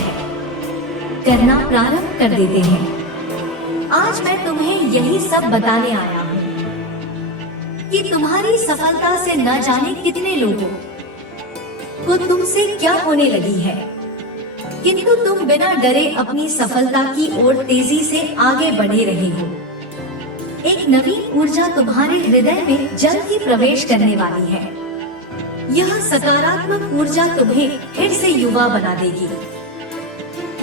करना प्रारंभ कर देते हैं। आज मैं तुम्हें यही सब बताने आया हूँ कि तुम्हारी सफलता से न जाने कितने लोगों को तुमसे क्या होने लगी है, किंतु तुम बिना डरे अपनी सफलता की ओर तेजी से आगे बढ़े रहे हो। एक नवीन ऊर्जा तुम्हारे हृदय में जल्द ही प्रवेश करने वाली है। यह सकारात्मक ऊर्जा तुम्हें फिर से युवा बना देगी,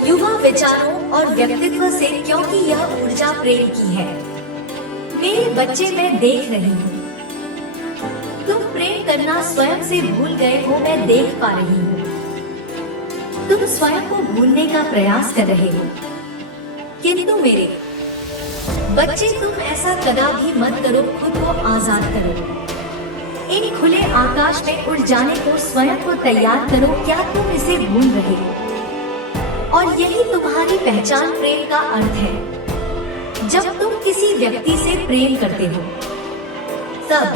युवा विचारों और व्यक्तित्व से, क्योंकि यह ऊर्जा प्रेम की है। मेरे बच्चे, मैं देख रही हूँ, तुम प्रेम करना स्वयं से भूल गए हो। मैं देख पा रही हूँ तुम स्वयं को भूलने का प्रयास कर रहे हो, किंतु मेरे बच्चे, तुम ऐसा कदापि मत करो। खुद को आजाद करो, इन खुले आकाश में उड़ जाने को स्वयं को तैयार करो। क्या तुम इसे भूल रहे हो? और यही तुम्हारी पहचान प्रेम का अर्थ है। जब तुम किसी व्यक्ति से प्रेम करते हो, तब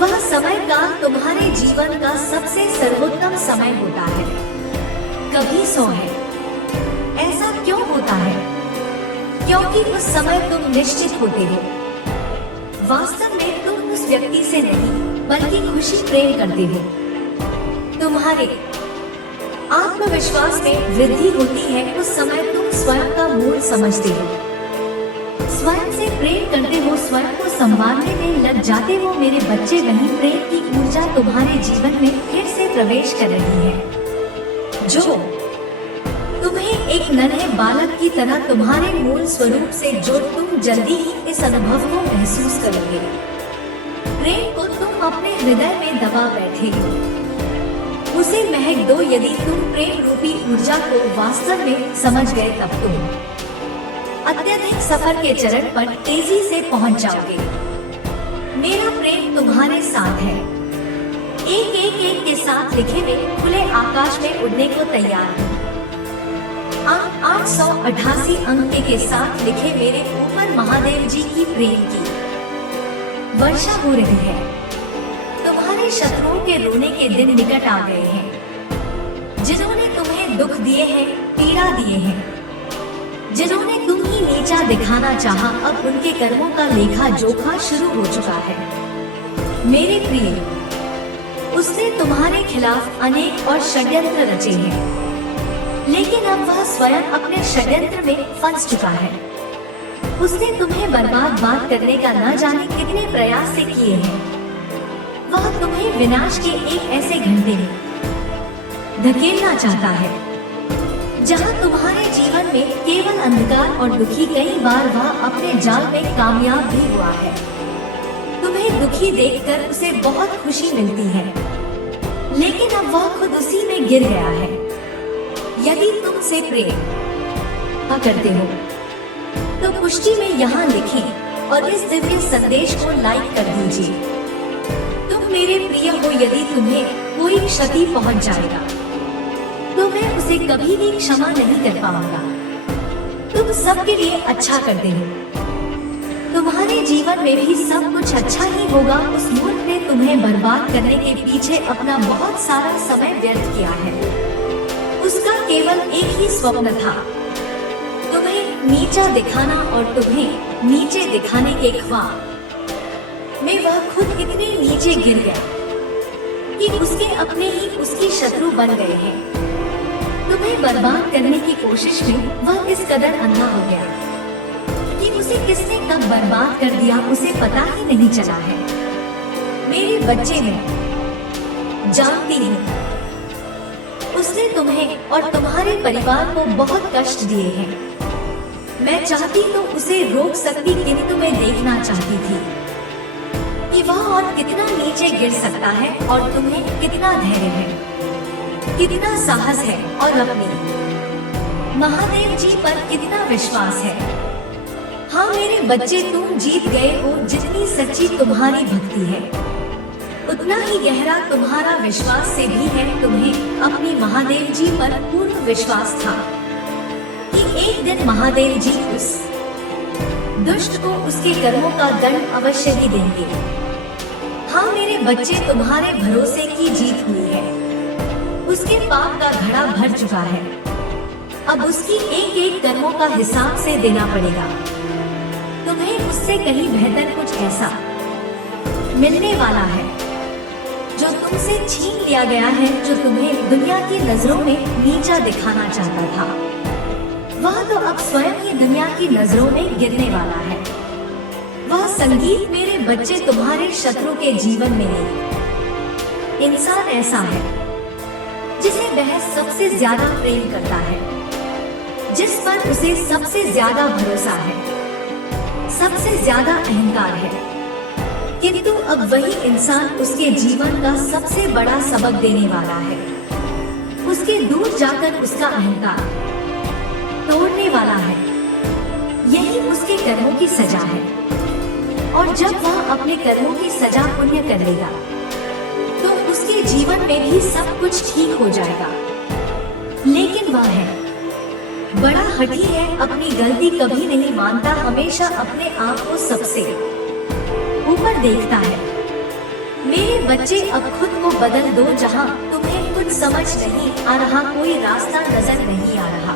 वह समय काल तुम्हारे जीवन का सबसे सर्वोत्तम समय होता है, कभी 100 है। ऐसा क्यों होता है? क्योंकि उस समय तुम निश्चित होते हो, वास्तव में तुम उस व्यक्ति से नहीं बल्कि खुशी प्रेम करते हो। तुम्हारे आत्मविश्वास में वृद्धि होती है उस समय तुम स्वयं का मूल समझते हो, स्वयं से प्रेम करते हो, स्वयं को संभालने में लग जाते हो। मेरे बच्चे, वही प्रेम की ऊर्जा तुम्हारे जीवन में फिर से प्रवेश कर रही है, जो तुम्हें एक नन्हे बालक की तरह तुम्हारे मूल स्वरूप से जोड़। तुम जल्दी ही इस अनुभव को महसूस करोगे। प्रेम को तुम अपने हृदय में दबा बैठे हो, उसे महक दो। यदि तुम प्रेम रूपी ऊर्जा को वास्तव में समझ गए, तब तुम अत्यधिक सफर के चरण पर तेजी से पहुंच जाओगे। मेरा प्रेम तुम्हारे साथ है। एक के साथ लिखे हुए खुले आकाश में उड़ने को तैयार हो। 888 अंक के साथ लिखे मेरे ऊपर महादेव जी की प्रेम की वर्षा हो रही है। तुम्हारे शत्रुओं के रोने के दिन निकट आ गए हैं। जिन्होंने तुम्हें दुख दिए हैं, पीड़ा दिए हैं, जिन्होंने तुम ही नीचा दिखाना चाहा, अब उनके कर्मों का लेखा जोखा शुरू हो चुका है। मेरे प्रिय, उसने तुम्हारे खिलाफ अनेक और षड्यंत्र रचे हैं, लेकिन अब वह स्वयं अपने षड्यंत्र में फंस चुका है। उसने तुम्हें बर्बाद करने का न जाने कितने प्रयास से किए हैं। वह तुम्हें विनाश के एक ऐसे घंटे में धकेलना चाहता है, जहां तुम्हारे जीवन में केवल अंधकार और दुखी। कई बार वह अपने जाल में कामयाब भी हुआ है। तुम्हें दुखी देखकर उसे बहुत खुशी मिलती है, लेकिन अब वह खुद उसी में गिर गया है। यदि तुमसे प्रेम करते हो तो पुष्टि में यहाँ लिखें और इस दिव्य संदेश को लाइक कर दीजिए। तुम मेरे प्रिय हो। यदि तुम्हें कोई क्षति पहुँच जाएगा तो मैं उसे कभी भी क्षमा नहीं कर पाऊंगा। तुम सबके लिए अच्छा करते हो, तुम्हारे जीवन में भी सब कुछ अच्छा ही होगा। उस मूर्ख ने तुम्हें बर्बाद करने के पीछे अपना बहुत सारा समय व्यर्थ किया है। उसका केवल एक ही स्वप्न था, तुम्हें नीचा दिखाना, और तुम्हें नीचे दिखाने के ख्वाब में वह खुद इतने नीचे गिर गया कि उसके अपने ही उसकी शत्रु बन गए हैं। तुम्हें बर्बाद करने की कोशिश में वह इस कदर अंधा हो गया कि उसे किसने कब बर्बाद कर दिया उसे पता ही नहीं चला है। मेरे बच्चे, मैं जानती हूँ उसने तुम्हें और तुम्हारे परिवार को बहुत कष्ट दिए हैं। मैं चाहती तो उसे रोक सकती, किंतु मैं देखना चाहती थी कि वह और कितना नीचे गिर सकता है, और तुम्हें कितना धैर्य है, कितना साहस है, और अपनी महादेव जी पर कितना विश्वास है। हाँ मेरे बच्चे, तुम जीत गए हो। जितनी सच्ची तुम्हारी भक्ति है, उतना ही गहरा तुम्हारा विश्वास से भी है। तुम्हें अपनी महादेव जी पर पूर्ण विश्वास था कि एक दिन महादेव जी उस दुष्ट को उसके कर्मों का दंड अवश्य ही देंगे। हाँ मेरे बच्चे, तुम्हारे भरोसे की जीत हुई है। उसके पाप का घड़ा भर चुका है। अब उसकी एक एक कर्मों का हिसाब से देना पड़ेगा। तुम्हें उससे कहीं बेहतर कुछ ऐसा मिलने वाला है जो तुमसे छीन लिया गया है, जो तुम्हें दुनिया की नजरों में नीचा दिखाना चाहता था, वह तो अब स्वयं ही दुनिया की नजरों में गिरने वाला है। वह संगीत मेरे बच्चे तुम्हारे शत्रु के जीवन में नहीं। इंसान ऐसा है जिसे वह सबसे ज्यादा प्रेम करता है, जिस पर उसे सबसे ज्यादा भरोसा है, सबसे ज्यादा अहंकार है, किंतु अब वही इंसान उसके जीवन का सबसे बड़ा सबक देने वाला है। उसके दूर जाकर उसका अहंकार तोड़ने वाला है। यही उसके कर्मों की सजा है। और जब वह अपने कर्मों की सजा पुण्य कर लेगा, तो उसके जीवन में भी सब कुछ ठीक हो जाएगा। लेकिन वह है बड़ा हठी है, अपनी गलती कभी नहीं मानता, हमेशा अपने आप को सबसे ऊपर देखता है। मेरे बच्चे अब खुद को बदल दो, जहां तुम्हें कुछ समझ नहीं आ रहा, कोई रास्ता नजर नहीं आ रहा,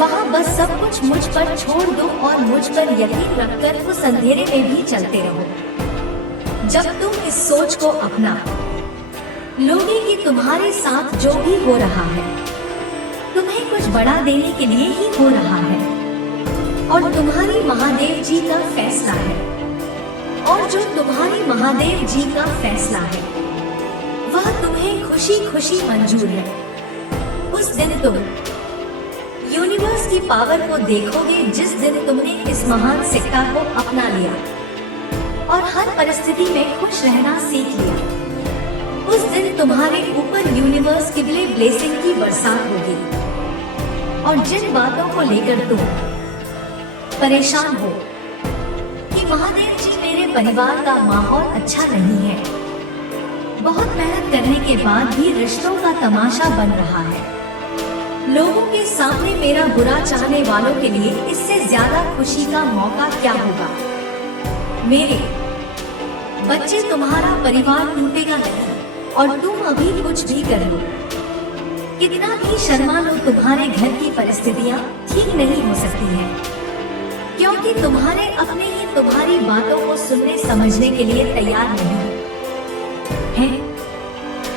वहाँ बस सब कुछ मुझ पर छोड़ दो और मुझ पर यकीन रखकर उस अंधेरे में भी चलते रहो। जब तुम इस सोच को अपना लोगे कि तुम्हारे साथ जो भी हो रहा है तुम्हें कुछ बड़ा देने के लिए ही हो रहा है, और तुम्हारी महादेव जी का फैसला है, और जो तुम्हारी महादेव जी का फैसला है वह तुम्हें खुशी खुशी मंजूर है, उस दिन तुम यूनिवर्स की पावर को देखोगे, जिस दिन तुमने इस महान सिक्का को अपना लिया और हर परिस्थिति में खुश रहना सीख लिया। उस दिन तुम्हारे ऊपर यूनिवर्स की ब्लेसिंग की बरसात होगी। और जिन बातों को लेकर तुम परेशान हो कि महादेव जी मेरे परिवार का माहौल अच्छा नहीं है, बहुत मेहनत करने के बाद भी रिश्तों का तमाशा बन रहा है, लोगों के सामने मेरा बुरा चाहने वालों के लिए इससे ज्यादा खुशी का मौका क्या होगा। मेरे बच्चे, तुम्हारा परिवार टूटेगा नहीं, और तुम अभी कुछ भी कर लो, कितना भी शर्मा लो, तुम्हारे घर की परिस्थितियाँ ठीक नहीं हो सकती हैं, क्योंकि तुम्हारे अपने ही तुम्हारी बातों को सुनने समझने के लिए तैयार नहीं है।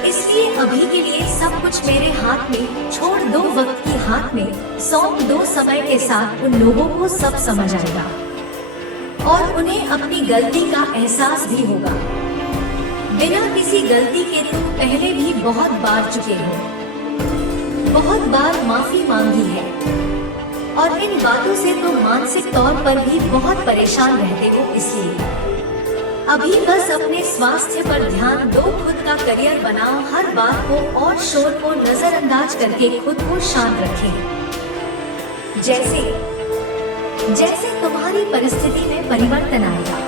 इसलिए अभी के लिए सब कुछ मेरे हाथ में छोड़ दो, वक्त की हाथ में सौंप दो, समय के साथ उन लोगों को सब समझ आएगा और उन्हें अपनी गलती का एहसास भी होगा। बिना किसी गलती के तुम पहले भी बहुत बार चुके हो, बहुत बार माफी मांगी है, और इन बातों से तुम मानसिक तौर पर भी बहुत परेशान रहते हो। इसलिए अभी बस अपने स्वास्थ्य पर ध्यान दो, खुद का करियर बनाओ, हर बात को और शोर को नजरअंदाज करके खुद को शांत रखें। जैसे जैसे तुम्हारी परिस्थिति में परिवर्तन आएगा,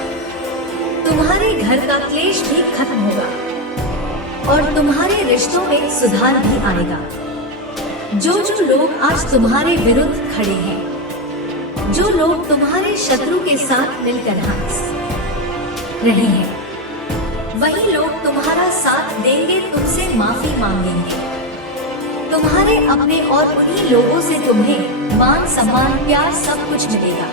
तुम्हारे घर का क्लेश भी खत्म होगा और तुम्हारे रिश्तों में सुधार भी आएगा। जो लोग आज तुम्हारे विरुद्ध खड़े हैं, जो लोग तुम्हारे शत्रु के साथ मिलकर हंस रहे हैं, वही लोग तुम्हारा साथ देंगे, तुमसे माफी मांगेंगे, तुम्हारे अपने, और उन्हीं लोगों से तुम्हें मान सम्मान प्यार सब कुछ मिलेगा।